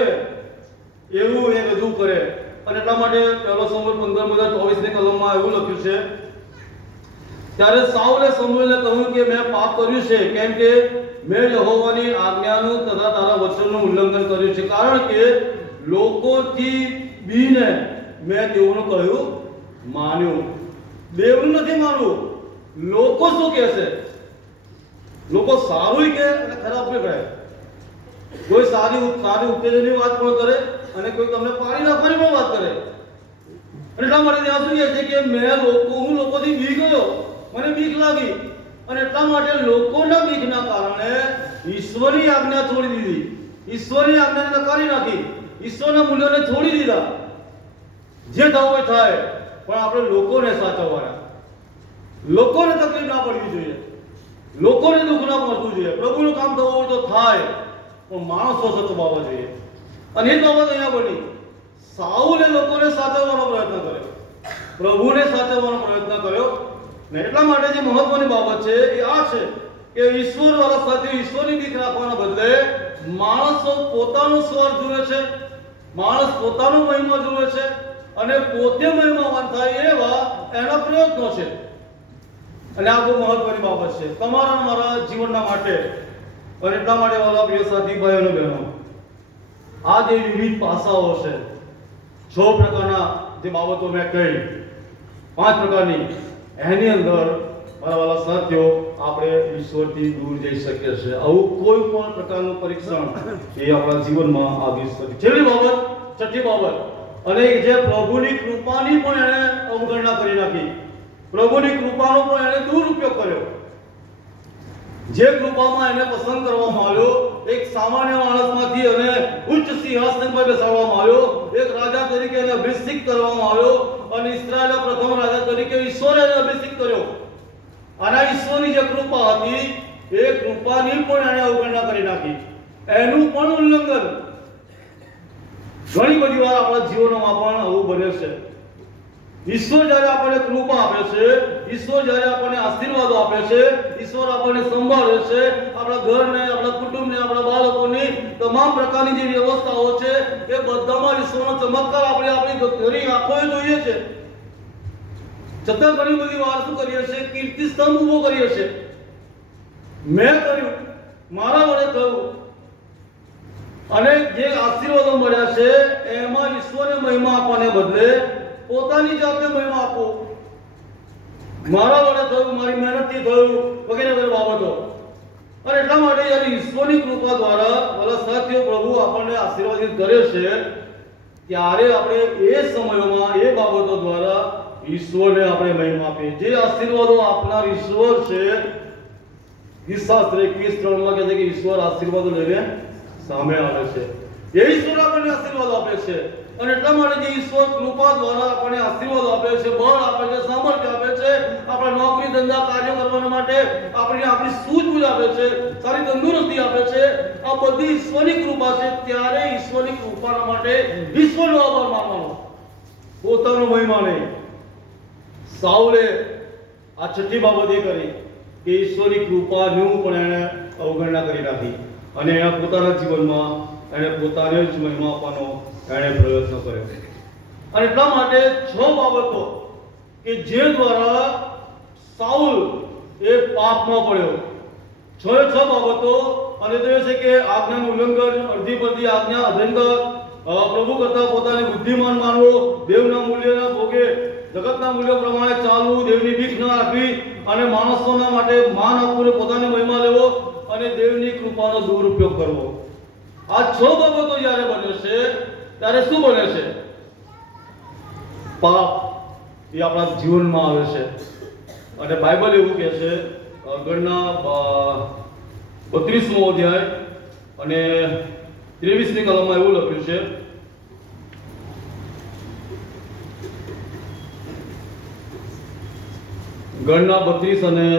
એવું એ રજૂ કરે. અને એટલા માટે પહેલો સમૂહ 15:24ની કલમમાં એવું લખ્યું છે, ત્યારે સાઉલે સમુએલને કહ્યું કે મેં પાપ કર્યું છે, કેમ કે મેં યહોવાની આજ્ઞાનું તથા તારા વચનનું ઉલ્લંઘન કર્યું છે. કારણ કે લોકોથી બીને મેં તેઓનું કહ્યું માન્યું. દેવનું નથી માનવું. લોકો શું કહેશે? લોકો સારું કહે અને ખરાબ પણ કહે. કોઈ સારી ઉત્તેજનની વાત પણ કરે અને કોઈ તમને પાડી નાખવાની પણ વાત કરે. એટલા માટે ત્યાં શું કહે છે કે હું લોકોથી બી ગયો, મને બીક લાગી અને એટલા માટે લોકોના બીકના કારણે ઈશ્વરની આજ્ઞા છોડી દીધી, ઈશ્વરની આજ્ઞાને નકારી નાખી, ઈશ્વરના મૂલ્યોને છોડી દીધા. જે થવું હોય થાય, પણ આપણે લોકોને સાચવવાના. લોકોને તકલીફ ના પડવી જોઈએ, લોકોને દુઃખ ના પહોંચવું જોઈએ. પ્રભુનું કામ થવું હોય તો થાય, પણ માણસો સચવાવા જોઈએ. અને એ બાબત અહીંયા બની. સાઉલે લોકોને સાચવવાનો પ્રયત્ન કર્યો, પ્રભુને સાચવવાનો પ્રયત્ન કર્યો. ને એટલા માટે જે મહત્વની બાબત છે એ આ છે કે ઈશ્વર વાળા સાથે ઈશ્વરની બીક રાખવાના બદલે માણસો પોતાનો સ્વાર્થ જુએ છે, માણસ પોતાનો મહિમા જુએ છે અને પોતે મહિમાવાન થાય એવા એના પ્રયત્નો છે. અને આ બહુ મહત્વની બાબત છે તમારા અને મારા જીવનના માટે. અને એટલા માટે વાલા પ્રિય સાથી ભાઈઓ અને બહેનો, આ જે વિવિધ પાસાઓ છે, 6 પ્રકારના જે બાબતો મેં કહી, 5 પ્રકારની, એની અંદર મારા વાલા સાથીઓ આપણે ઈશ્વરથી દૂર જઈ શકીએ છીએ. આવું કોઈ પણ પ્રકારનું પરીક્ષણ એ આપણા જીવનમાં આવી શકે. છેલ્લી બાબત, છઠ્ઠી બાબત, અને જે પ્રભુની કૃપાની પણ એણે અવગણના કરી નાખી, પ્રભુની કૃપાનો પણ એણે દુરુપયોગ કર્યો. જે કૃપામાં એને પસંદ કરવામાં આવ્યો, એક સામાન્ય માણસમાંથી એને ઉચ્ચ સિંહાસન પર બેસાડવામાં આવ્યો, એક રાજા તરીકે એને અભિષેક કરવામાં આવ્યો અને ઇસ્રાયેલના પ્રથમ રાજા તરીકે ઈશ્વરે એને અભિષેક કર્યો. આના ઈશ્વરની જે કૃપા હતી એ કૃપાની પણ એને અવગણના કરી નાખી, એનું પણ ઉલ્લંઘન. ઘણી બધી વાર આપણા જીવનમાં પણ આવું બને છે. ઈશ્વર જ્યારે આપણને કૃપા આપે છે, ઈશ્વર જ્યારે આપણને આશીર્વાદો આપે છે, ઈશ્વર આપણને સંભાળે છે, આપણા ઘરને, આપણા કુટુંબને, આપણા બાળકોની તમામ પ્રકારની જે વ્યવસ્થાઓ છે એ બધામાં ઈશ્વરનો ચમત્કાર આપણે આપણી ઘણી આંખોએ જોઈએ છે. છતાં ઘણી બધી વાર શું કરીએ છીએ? કીર્તિસ્તંભ ઊભો કરીએ છીએ. મેં કર્યું, મારા વડે થયું. અને જે આશીર્વાદો મળ્યા છે એમાં ઈશ્વરને મહિમા આપવાને બદલે પોતાની જાતને મહિમા આપો. મારા વડે થયું, મારી મહેનતથી થયું, વગેરે વગેરે બાબતો. અને એટલા માટે જ્યારે ઈશ્વરની કૃપા દ્વારા ભલા સાથીઓ પ્રભુ આપણને આશીર્વાદિત કરે છે ત્યારે આપણે એ સમયોમાં એ બાબતો દ્વારા ઈશ્વરને આપણે મહિમા આપીએ. જે આશીર્વાદો આપનાર ઈશ્વર છે, ગીતશાસ્ત્ર 21:3 કહે છે કે ઈશ્વર આશીર્વાદો લઈને સામે આવે છે. એ ઈશ્વર આપણને આશીર્વાદ આપે છે. અને એટલા માટે જે ઈશ્વર કૃપા દ્વારા આપણને આશીર્વાદ આપે છે, બળ આપે છે, સામર્થ્ય આપે છે, આપણા નોકરી ધંધા કાર્ય કરવા માટે આપણી સૂઝબૂઝ આપે છે, સારી તંદુરસ્તી આપે છે, આ બધી ઈશ્વરની કૃપા છે. ત્યારે ઈશ્વરની કૃપાના માટે ઈશ્વરનો આભાર માનવાનો, પોતાનો મહિમા નહીં. સાઉલે આ છઠ્ઠી બાબત એ કરી કે ઈશ્વરની કૃપાનું પણ એણે અવગણના કરી નાખી અને એના પોતાના જીવનમાં એણે પોતાને જ મહિમા આપવાનો એણે પ્રયત્ન કર્યો. અને એટલા માટે 6 બાબતો કે જે દ્વારા સાઉલ એ પાપમાં પડ્યો. છ બાબતો, અને તે છે કે આજ્ઞાનું ઉલ્લંઘન, અડધી પડતી આજ્ઞા, અધંકર, પ્રભુ કરતા પોતાને બુદ્ધિમાન માનવો, દેવના મૂલ્યના ભોગે જગતના મૂલ્યો પ્રમાણે ચાલવું, દેવની ભીખ ન રાખવી, અને માણસોના માટે માન આપવું ને પોતાની મહિમા લેવો, અને દેવની કૃપાનો દુરુપયોગ કરવો. આ 6 બાબતો જ્યારે બને છે ત્યારે શું બને છે? પાપ એ આપણા જીવનમાં આવે છે. અને બાઇબલ એવું કહે છે, ગણના 32મો અધ્યાય અને 23મી કલમમાં એવું લખ્યું છે, ગણના 32 અને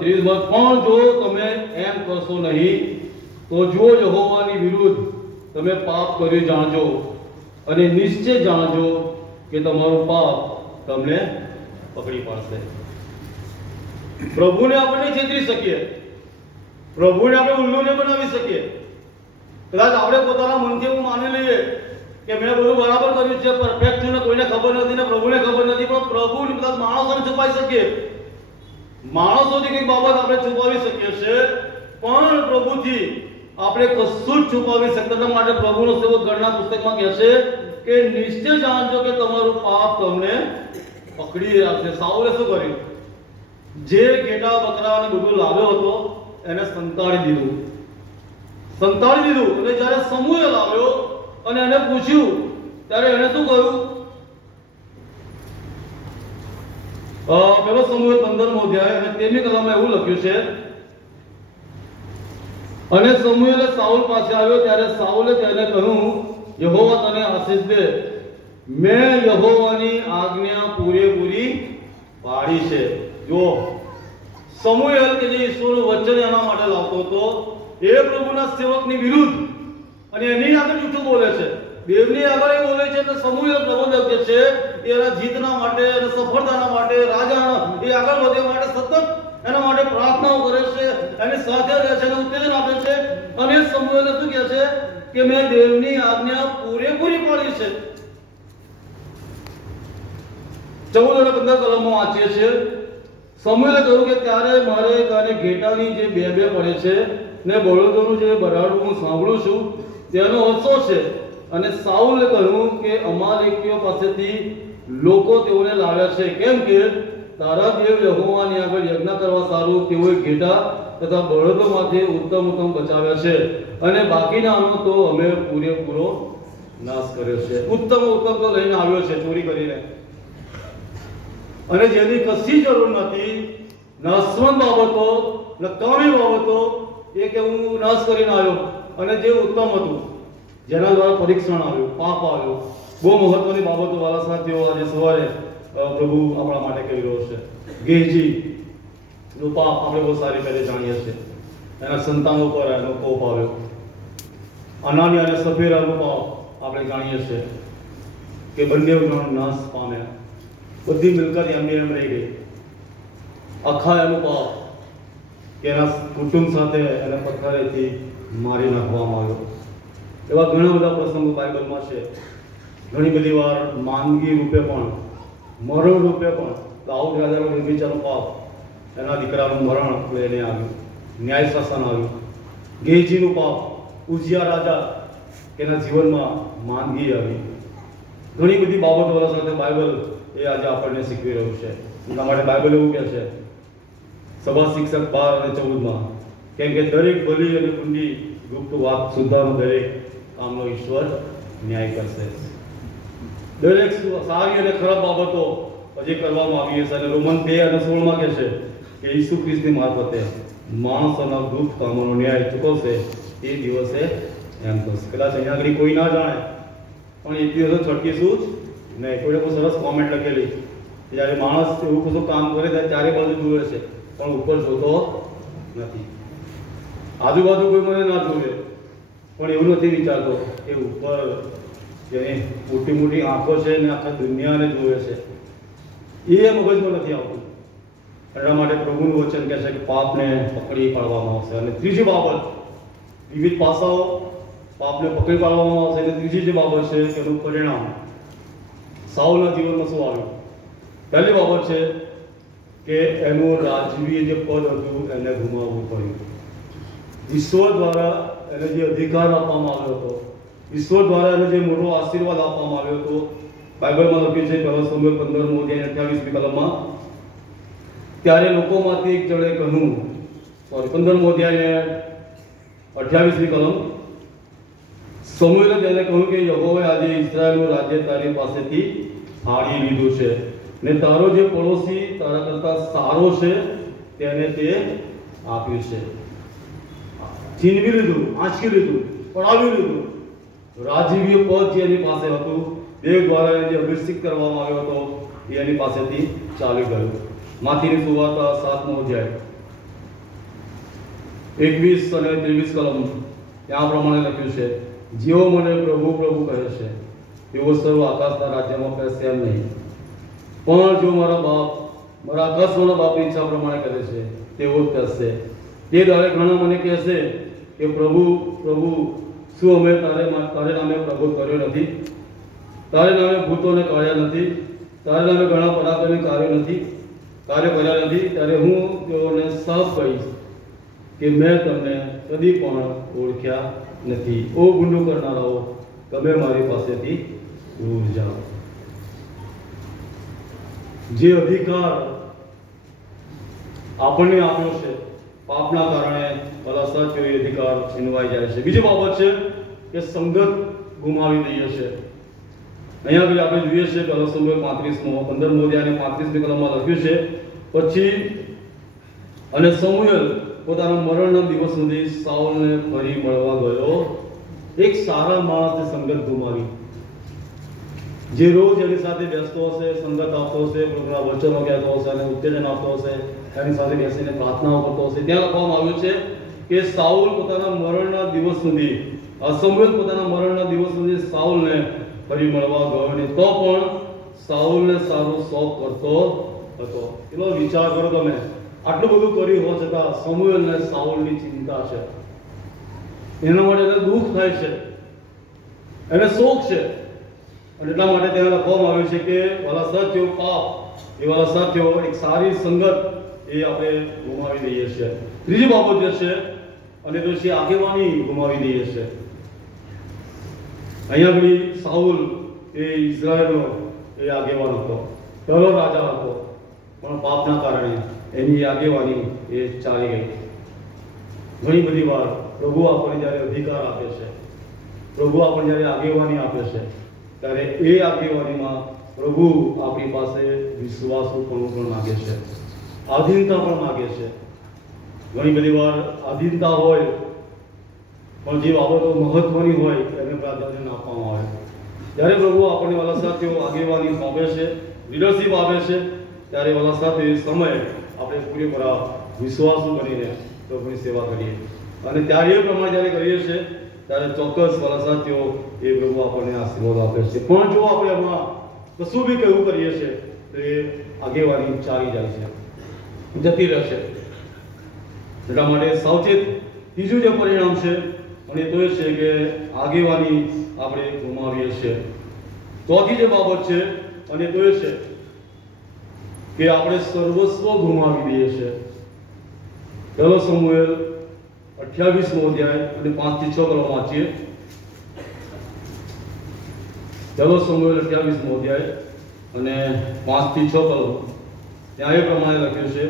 30 પણ જો તમે એમ કરશો નહીં તો જો યહોવાની વિરુદ્ધ તમે પાપ કરી જાણજો અને નિશ્ચય જાણજો કે તમારું પાપ તમને પકડી પાડશે. પ્રભુને આપણે છેતરી શકીએ, પ્રભુને આપણે ઉલ્લુ ન બનાવી શકીએ. કદાચ આપણે પોતાના મનથી એવું માની લઈએ કે મેં બધું બરાબર કર્યું છે, પરફેક્ટ છું ને કોઈને ખબર નથી ને પ્રભુને ખબર નથી, પણ પ્રભુ કદાચ માણસોને છુપાવી શકીએ, માણસોથી કઈ બાબત આપણે છુપાવી શકીએ છે, પણ પ્રભુથી આપણે કશું જ છુપાવી શકતા. એટલા માટે પ્રભુનો સેવક ગણના પુસ્તકમાં કહે છે કે નિશ્ચય જાણજો કે તમારું પાપ તમને પકડી રાખશે. સાઉલે શું કર્યું? જે ઘેટા બકરા અને બધું લાવ્યો હતો એને સંતાડી દીધું. અને જ્યારે સમુએલ આવ્યો અને એને પૂછ્યું ત્યારે એને શું કહ્યું? પેલો સમુએલ 15મો અધ્યાય અને 13મી કલમમાં એવું લખ્યું છે, અને સમુએલે સાઉલ પાસે આવ્યો ત્યારે સાઉલે તેને કહ્યું, યહોવા તને આશીષ દે, મેં યહોવાની આજ્ઞા પૂરેપૂરી પાડી છે. જો સમુએલ કે જે ઈશ્વરનું વચન એના માટે લાવતો હતો, એ પ્રભુના સેવકની વિરુદ્ધ અને એની આગળ જૂઠું બોલે છે, દેવની આગળ એ બોલે છે. તો સમુએલ પ્રબોધક જે છે એના જીતના માટે અને સફળતાના માટે, રાજા એ આગળ વધવા માટે સતત એના માટે પ્રાર્થનાઓ કરે છે, એની સાથે રહે છે અને ઉત્તેજન આપે છે. અને સમુએલ શું કહે છે કે મેં દેવની આજ્ઞા પૂરેપૂરી પાડી છે. 14 અને 15 કલમમાં વાંચીએ છીએ, સમુએલે કહ્યું કે ત્યારે મારે કાને ઘેટાની જે બે પડે છે ને બળદોનું જે બરાડું હું સાંભળું છું તેનો અફસો છે. અને સાઉલે કહ્યું કે અમાલેકીઓ પાસેથી લોકો તેઓને લાવ્યા છે, કેમ કે તારા દેવ યહોવાની આગળ યજ્ઞ કરવા સારું તેઓએ ઘેટા તથા બળદોમાંથી ઉત્તમ બચાવ્યા છે, અને બાકીનાનો તો અમે પૂરેપૂરો નાશ કર્યો છે. ઉત્તમ તો લઈને આવ્યો છે ચોરી કરીને, અને જેની કશી જરૂર નથી, નાશવંત બાબતો, નકામી બાબતો એ કે હું નાશ કરીને આવ્યો. અને જે ઉત્તમ હતું, જેના દ્વારા પરીક્ષણ આવ્યું, પાપ આવ્યો. બહુ મહત્વની બાબતો વાળા સાથીઓ આજે સવારે પ્રભુ આપણા માટે કહી રહ્યો છે. ગેહજી નું પાપ આપણે બહુ સારી રીતે જાણીએ છીએ, એના સંતાનો પર એનો કોપ આવ્યો. અનાનિયા અને સફેરાનું પાપ આપણે જાણીએ છીએ કે બંને નાશ પામ્યા, બધી મિલકત એમની એમ રહી ગઈ. આખા એનું પાપ કે એના કુટુંબ સાથે એને પથ્થરેથી મારી નાખવામાં આવ્યો. એવા ઘણા બધા પ્રસંગો બાઇબલમાં છે. ઘણી બધી વાર માંદગી રૂપે પણ, મરણ રૂપે પણ દાઉદ રાજાનો નિર્વિચારનો પાપ, એના દીકરાનું મરણ લઈને આવ્યું, ન્યાય શાસન આવ્યું. ગેહજીનું પાપ, ઉજિયા રાજા એના જીવનમાં માંદગી આવી. ઘણી બધી બાબતો સાથે બાઇબલ એ આજે આપણને શીખવી રહ્યું છે. એટલા માટે બાઇબલ એવું કહે છે સભા શિક્ષક 12 અને 14માં, કેમ કે દરેક બલી અને કુંડી ગુપ્ત વાત સુધારનો દરેક કામનો ઈશ્વર ન્યાય કરશે. દરેક સારી અને ખરાબ બાબતો હજી કરવામાં આવી છે. અને રોમન 2 અને 16માં કહે છે કે ઈસુ ખ્રિસ્તની મારફતે માણસોના ગુપ્ત કામોનો ન્યાય ચૂકવશે, એ દિવસે એમ કરશે. કદાચ અહીંયા આગળ કોઈ ના જાણે, પણ એ દિવસે છટકીશું જ નહીં. કોઈને કોઈ સરસ કોમેન્ટ લખેલી, જ્યારે માણસ એવું કશું કામ કરે ત્યારે ચારે બાજુ જુએ છે પણ ઉપર જોતો નથી. આજુબાજુ કોઈ મને ના જુએ પણ એવું નથી વિચારતો કે ઉપર જેની મોટી મોટી આંખો છે ને આખા દુનિયાને જુએ છે, એ મગજમાં નથી આવતું. એટલા માટે પ્રભુનું વચન કહે છે કે પાપને પકડી પાડવામાં આવશે. અને ત્રીજી બાબત, વિવિધ પાસાઓ પાપને પકડી પાડવામાં આવશે. અને ત્રીજી જે બાબત છે તેનું પરિણામ. સાઉલના જીવનમાં શું આવ્યું? પહેલી બાબત છે કે એનું રાજવીય જે પદ હતું એને ગુમાવવું પડ્યું। ઈશ્વર દ્વારા એને જે અધિકાર આપવામાં આવ્યો હતો, ઈશ્વર દ્વારા એને જે મોટો આશીર્વાદ આપવામાં આવ્યો હતો, બાઇબલમાં લખ્યું છે પહેલા સમુએલ 15 અધ્યાય 28મી કલમમાં, ત્યારે લોકોમાંથી એક જણે કહ્યું, 15મો અધ્યાય 28મી કલમ, સમુએલે તેને કહ્યું કે યહોવાએ આજે ઇઝરાયલનું રાજ્ય તારી પાસેથી ફાડી લીધું છે ને તારો જે પડોશી તારા કરતા સારો છે તેને તે આપ્યું છે। છીનવી લીધું, આંચકી લીધું, પડાવી લીધું। રાજવીય પદ જે એની પાસે હતું, દેવ દ્વારા એને જે અભિષેક કરવામાં આવ્યો હતો એ એની પાસેથી ચાલી ગયું। માથીની સુવાર્તા 7મો અધ્યાય 21 અને 23 કલમ, ત્યાં પ્રમાણે લખ્યું છે, જેઓ મને પ્રભુ પ્રભુ કહે છે તેઓ સર્વ આકાશના રાજ્યમાં પહેરશે એમ નહીં, પણ જો મારા આકાશમાંના બાપની ઈચ્છા પ્રમાણે કરે છે તેઓ જ પહેરશે। તે દાડે ઘણા મને કહેશે કે પ્રભુ પ્રભુ, શું અમે તારે નામે પ્રભુ કર્યો નથી? તારે નામે ભૂતોને કાઢ્યા નથી? તારે નામે ઘણા પરાક્રમી કાર્યો કર્યા નથી? ત્યારે હું તેઓને સાફ કહીશ કે મેં તમને કદી પણ ઓળખ્યા નથી। ઓ ગુંડું કરનારાઓ, તમે મારી પાસેથી દૂર જાઓ। જે અધિકાર આપણને આપ્યો છે, પાપના કારણે ભલા સત્ય એ અધિકાર છીનવાઈ જાય છે। બીજી બાબત છે કે સંગત ગુમાવી દઈએ છે। અહીંયા આગળ આપણે જોઈએ છે પહેલા સમુએલ 15મો અધ્યાય 35મી કલમમાં લખ્યું છે, પછી અને સમુએલ પોતાના મરણના દિવસ સુધી સાઉલને ફરી મળવા ગયો। એક સારા માણસને સંગત ગુમાવી, જે રોજ એની સાથે બેસતો હશે, સંગત આપતો હશે, પ્રભુના વચનો કહેતો હશે અને ઉત્તેજન આપતો હશે, એની સાથે બેસીને પ્રાર્થનાઓ કરતો હશે। ત્યાં લખવામાં આવ્યું છે કે સાઉલ પોતાના મરણના દિવસ સુધી, સમુએલ પોતાના મરણના દિવસ સુધી સાઉલને ફરી મળવા ગયો ને તો પણ સાઉલને સારું શોખ કરતો હતો। એનો વિચાર કરો તમે, આટલું બધું કર્યું હોવા છતાં સમુએલને સાઉલની ચિંતા છે, એના માટે એને દુઃખ થાય છે, એને શોખ છે, અને એટલા માટે ત્યાં લખવામાં આવ્યું છે કે વાલા સાથીઓ, પાપ એ વાલા સાથીઓ, એક સારી સંગત એ આપણે ગુમાવી દઈએ છીએ। ત્રીજી બાબત જે છે અને તો છે આગેવાની ગુમાવી દઈએ છીએ। અહીંયા આગળ સાઉલ એ ઇઝરાયલનો એ આગેવાન હતો, પહેલો રાજા હતો, પણ પાપના કારણે એની આગેવાની એ ચાલી ગઈ। ઘણી બધી વાર પ્રભુ આપણને જ્યારે અધિકાર આપે છે, પ્રભુ આપણને જ્યારે આગેવાની આપે છે, ત્યારે એ આગેવાનીમાં પ્રભુ આપણી પાસે વિશ્વાસુપણું પણ માગે છે, આધીનતા પણ માગે છે। ઘણી બધી વાર આધીનતા હોય પણ જે બાબતો મહત્વની હોય એને પ્રાધાન્ય આપવામાં આવે। જ્યારે પ્રભુ આપણને વાલા સાથીઓ આગેવાની સોંપે છે, લીડરશીપ આપે છે, ત્યારે વાલા સાથે સમય આપણે પૂરેપૂરા વિશ્વાસુ બનીને પ્રભુની સેવા કરીએ, અને ત્યારે એ પ્રમાણે જ્યારે કરીએ છીએ ત્યારે ચોક્કસ વાલા સાથીઓ એ પ્રભુ આપણને આશીર્વાદ આપે છે। પણ જો આપણે એમાં કશું બી કહેવું કરીએ છીએ તો એ આગેવાની ચાલી જાય છે, જતી રહેશે। એટલા માટે સાવચેત। ત્રીજું જે પરિણામ છે અને તો એ છે કે આગેવાની આપણે ગુમાવીએ છીએ। ચોથી જે બાબત છે અને તો એ છે કે આપણે સર્વસ્વ ગુમાવી દઈએ છીએ। પહેલો સમુએલ 28મો અધ્યાય અને 5 થી 6 કલમ વાંચીએ। પહેલો સમુએલ 28મો અધ્યાય અને 5 થી 6 કલમ, ત્યાં એ પ્રમાણે લખ્યું છે,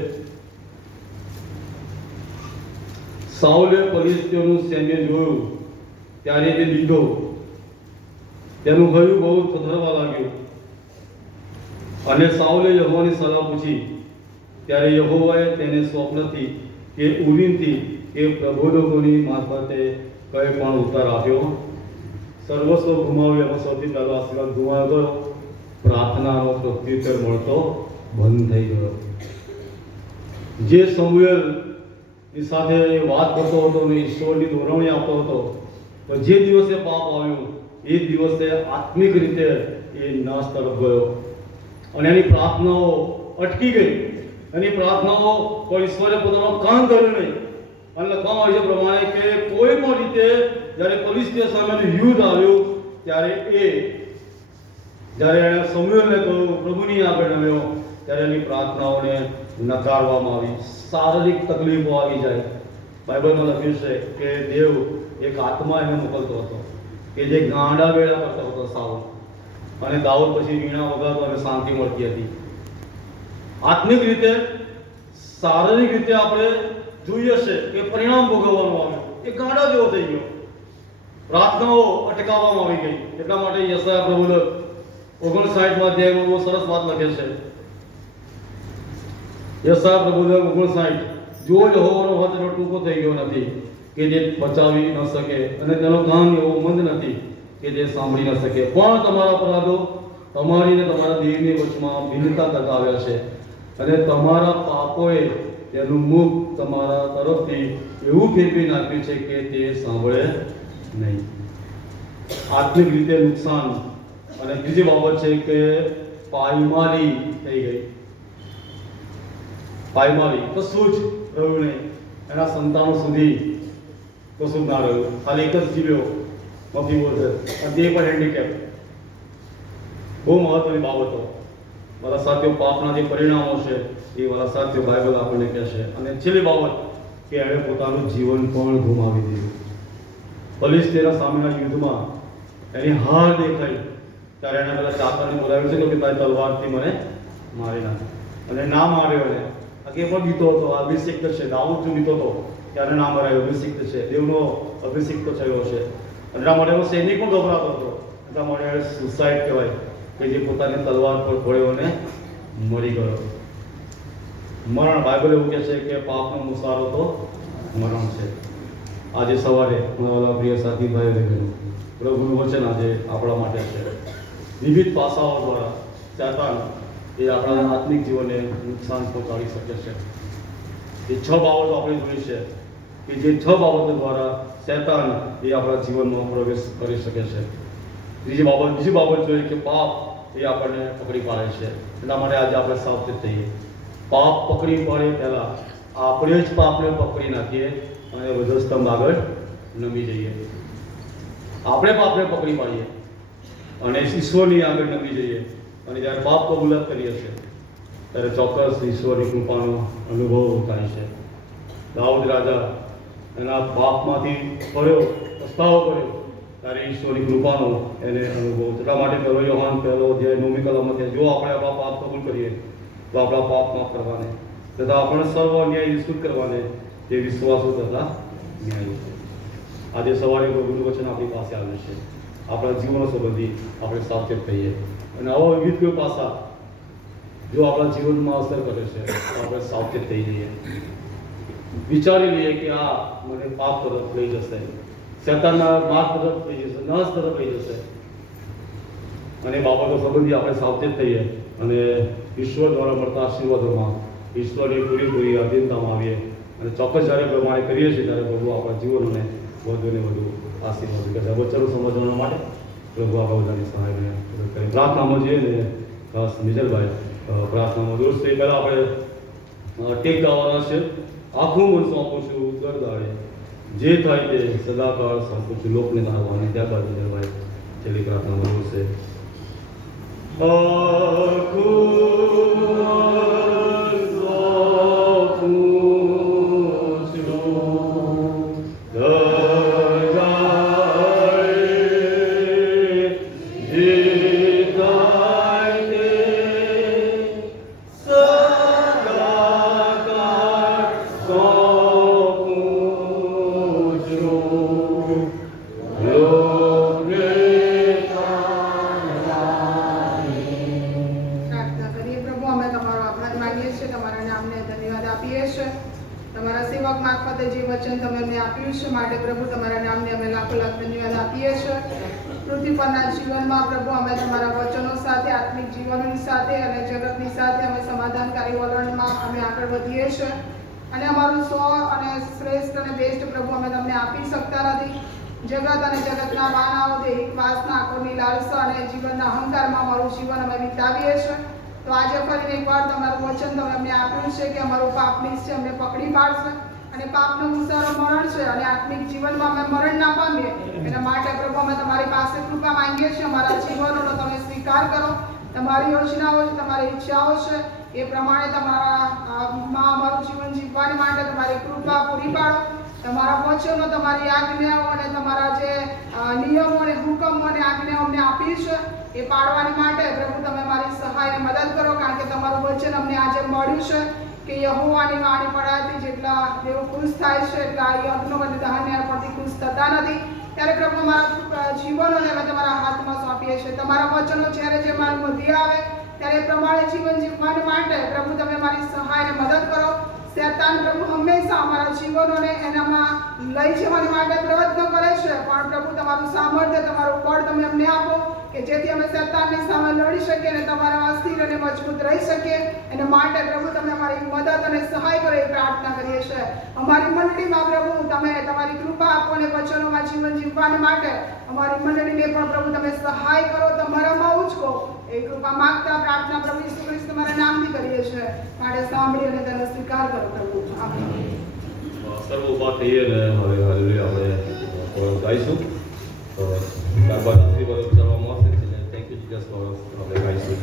સાઉલે ફલિસ્તીઓનું સૈન્ય જોયું ત્યારે તે દીધો, તેનું ગળું બહુ થથરવા લાગ્યું, અને સાઉલે યહોવાની સલાહ પૂછી, ત્યારે યહોવાએ તેને સ્વપ્નથી કે ઉરીમથી કે પ્રબોધકોની મારફતે કંઈ પણ ઉત્તર આપ્યો। સર્વસ્વ ગુમાવ્યું, એમાં સૌથી પહેલો આશીર્વાદ ગુમાવ્યો ગયો, પ્રાર્થનાનો પ્રત્યુત્તર મળતો બંધ થઈ ગયો। જે સમુએલ ની સાથે વાત કરતો હતો અને ઈશ્વરની દોરવણી આપતો હતો, પણ જે દિવસે પાપ આવ્યું એ દિવસે આત્મિક રીતે એ નાશ તરફ ગયો અને એની પ્રાર્થનાઓ અટકી ગઈ। એની પ્રાર્થનાઓ પર ઈશ્વરે પોતાનો કામ કર્યો નહીં। અને લખવામાં આવે છે પ્રમાણે કે કોઈ પણ રીતે જ્યારે ફલિસ્તીઓ સામેનું યુદ્ધ આવ્યું ત્યારે જ્યારે એણે સમુએલને કહ્યું, પ્રભુની આગળ આવ્યો, ત્યારે એની પ્રાર્થનાઓને નકારવામાં આવી, શારીરિક તકલીફો આવી જાય. બાઇબલમાં લખ્યું છે કે દેવ એક આત્મા એને મોકલતો હતો કે જે ગાંડા વેળા કરતો હતો સાઉલ, અને દાઉદ પછી વીણા વગાડતો અને શાંતિ મળતી હતી. આત્મિક રીતે, શારીરિક રીતે આપણે જોઈએ છે કે પરિણામ ભોગવવાનું આવ્યું, એ ગાંડા જેવો થઈ ગયો, પ્રાર્થનાઓ અટકાવવામાં આવી ગઈ. એટલા માટે યશાયા પ્રભુને 59માં અધ્યાયમાં બહુ સરસ વાત લખે છે. યશાયા પ્રભુને 59, જો યહોવાનો હાથ એટલો ટૂંકો થઈ ગયો નથી કે જે બચાવી ન શકે, અને તેનો કાન એવો મંદ નથી કે જે સાંભળી ન શકે, પણ તમારા અપરાધો તમારી ને તમારા દેહની વચમાં ભિન્નતા ટકાવ્યા છે, અને તમારા પાપોએ તેનું મુખ તમારા તરફથી એવું ફેરવી નાખ્યું છે કે તે સાંભળે નહીં. આત્મિક રીતે નુકસાન. અને બીજી બાબત છે કે પાયમાલી થઈ ગઈ. પાયમાલી, કશું જ રહ્યું નહીં, એના સંતાનો સુધી કશું જ ના રહ્યું, ખાલી એક જ જીવ્યો મફીબોશેત, અને તે પણ હેન્ડીકેપ. બહુ મહત્વની બાબતો. મારા સાથીઓ, પાપના જે પરિણામો છે એ મારા સાથીઓ બાઇબલ આપણને કહેશે. અને છેલ્લી બાબત કે એણે પોતાનું જીવન પણ ગુમાવી દીધું. ફલિસ્તીના સામેના યુદ્ધમાં એની હાર દેખાઈ ત્યારે એણે પેલા ચાકરને બોલાવ્યો છે કે તારી તલવારથી મને મારી નાખ, અને ના માર્યો એને. એ પણ બીતો હતો, અભિષિક્ત છે. દાઉદ જો બીતો હતો ત્યારે ના મરાયો, અભિષિક્ત છે, દેવનો અભિષિક્ત થયો છે. અને એટલા માટે એનો સૈનિક પણ ગભરાતો હતો. એટલા માટે એને સુસાઇડ કહેવાય, કે જે પોતાની તલવાર પર ઘોડ્યો અને મરી ગયો. મરણ, બાઇબલ એવું કહે છે કે પાપનો મુસારો તો મરણ છે. આજે સવારે મારા પ્રિય સાથી ભાઈ બહેનો, પ્રભુનું વચન આજે આપણા માટે છે. વિવિધ પાસાઓ દ્વારા શૈતાન એ આપણા આત્મિક જીવનને નુકસાન પહોંચાડી શકે છે. એ 6 બાબતો આપણે જોઈ છે કે જે 6 બાબતો દ્વારા શૈતાન એ આપણા જીવનમાં પ્રવેશ કરી શકે છે. બીજી બાબત જોઈએ કે પાપ એ આપણને પકડી પાડે છે. એટલા માટે આજે આપણે સાવચેત થઈએ. પાપ પકડી પાડે પહેલાં આપણે જ પાપને પકડી નાખીએ અને વધસ્તંભ આગળ નમી જઈએ. આપણે પાપને પકડી પાડીએ અને ઈશ્વરની આગળ નમી જઈએ, અને જ્યારે પાપ કબૂલાત કરીએ છીએ ત્યારે ચોક્કસ ઈશ્વરની કૃપાનો અનુભવ થાય છે. દાઉદ રાજા એના પાપમાંથી ફર્યો, પસ્તાવો કર્યો, ત્યારે ઈશ્વરની કૃપાનો એને અનુભવ. એટલા માટે 1 યોહાન 1 અધ્યાય 9મી કલમમાં જો આપણે આપણા પાપ કબૂલ કરીએ તો આપણા પાપ માફ કરવાને તથા આપણે સર્વ અન્યાય નિષ્કૃત કરવાને તે વિશ્વાસો તથા ન્યાય છે. આજે સવારે પ્રભુનું વચન આપણી પાસે આવ્યું છે. આપણા જીવનો સંબંધી આપણે સાવચેત થઈએ, અને આવા વિવિધ કોઈ પાસા જો આપણા જીવનમાં અસર કરે છે તો આપણે સાવચેત થઈ જઈએ. વિચારી લઈએ કે આ મને પાપ તરફ લઈ જશે, શૈતાનના માર્ગ તરફ લઈ જશે, નાશ તરફ લઈ જશે, અને બાબતો સંબંધી આપણે સાવચેત થઈએ અને ઈશ્વર દ્વારા મળતા આશીર્વાદોમાં ઈશ્વરની પૂરેપૂરી અધીનતામાં આવીએ. અને ચોક્કસ જ્યારે પ્રમાણે કરીએ છીએ ત્યારે પ્રભુ આપણા જીવનોને વધુ ને વધુ આશીર્વાદ કરે. વચનો સમજવા માટે પ્રભુ આપણા બધાની સહાયને કરે. પ્રાર્થનામાં જઈએ ને ખાસ નિજલભાઈ પ્રાર્થનામાં દોસ્ત એ પહેલાં આપણે ટેક ગાવાના છે. આખું મન સોંપું છું દર દાડે, જે થાય તે સદાકાળ સોંપું છું લોકને ધારવાની. ત્યારબાદ નિજલભાઈ છેલ્લી પ્રાર્થનામાં દોસ્ત તમારા સેવક મારફતે જે વચન તમે અમને આપ્યું છે માટે પ્રભુ તમારા નામને અમે લાખો લાખ ધન્યવાદ આપીએ છીએ. પૃથ્વી પરના જીવનમાં પ્રભુ અમે તમારા વચનો સાથે, આત્મિક જીવનની સાથે અને જગતની સાથે અમે સમાધાનકારી વલણમાં અમે આગળ વધીએ છીએ, અને અમારું અને શ્રેષ્ઠ અને બેસ્ટ પ્રભુ અમે તમને આપી શકતા નથી. જગત અને જગતના વાનાઓ, દૈહિક વાસના, આંખોની લાલસા અને જીવનના અહંકારમાં અમારું જીવન અમે વિતાવીએ છીએ. તો આજે ફરીને એકવાર તમારું વચન તમે અમને આપ્યું છે કે અમારું પાપની છે અમને પકડી પાડશે, અને પાપનો મુસારો મરણ છે, અને આત્મિક જીવનમાં અમે મરણ ના પામીએ એના માટે પ્રભુ અમે તમારી પાસે કૃપા માંગીએ છીએ. અમારા જીવનોનો તમે સ્વીકાર કરો. તમારી યોજનાઓ છે, તમારી ઈચ્છાઓ છે, એ પ્રમાણે તમારા માં અમારું જીવન જીવવાની માટે તમારી કૃપા પૂરી પાડો. તમારા વચનો, તમારી આજ્ઞાઓ અને તમારા જે નિયમો અને હુકમો અને આજ્ઞાઓ અમને આપી છે એ પાડવાની માટે પ્રભુ તમે મારી સહાય મદદ કરો, કારણ કે તમારું વચન અમને આજે મળ્યું છે કે યહોવાની વાણી પડાતી જેટલા દેવ ખુશ થાય છે એટલા યજ્ઞો અને દહનને પરથી ખુશ થતા નથી. ત્યારે પ્રભુ અમારા જીવનોને અમે તમારા હાથમાં સોંપીએ છીએ. તમારા વચનો જ્યારે જે મારી મધ્ય આવે ત્યારે એ પ્રમાણે જીવન જીવવા માટે પ્રભુ તમે મારી સહાયને મદદ કરો. શૈતાન પ્રભુ હંમેશા અમારા જીવનોને એનામાં લઈ જવાની માટે પ્રયત્ન કરે છે, પણ પ્રભુ તમારું સામર્થ્ય, તમારું બળ તમે અમને આપો કે જેથી અમે શૈતાનની સામે લડી શકીએ અને તમારા સ્થિર અને મજબૂત રહી શકીએ. એના માટે પ્રભુ તમે અમારી મદદ અને સહાય કરો એ પ્રાર્થના કરીએ છીએ. અમારી મંડળીમાં પ્રભુ તમે તમારી કૃપા આપો અને વચનોમાં જીવન જીવવાની માટે અમારી મંડળીને પણ પ્રભુ તમે સહાય કરો, તમારામાં ઉચકો એ કૃપા માંગતા પ્રાર્થના પ્રભુ ઈસુ ખ્રિસ્ત તમારા નામથી કરીએ છીએ. માટે સાંભળી અને તેનો સ્વીકાર કરો પ્રભુ. આમીન. સર્વ ઊભા થઈએ ને હવે હાલેલુયા આપણે ગાઈશું. તો ત્યારબાદ આશીર્વાદ ઉચ્ચારવામાં આવશે. થેન્ક યુ જીસસ ફોર આપણે ગાઈશું.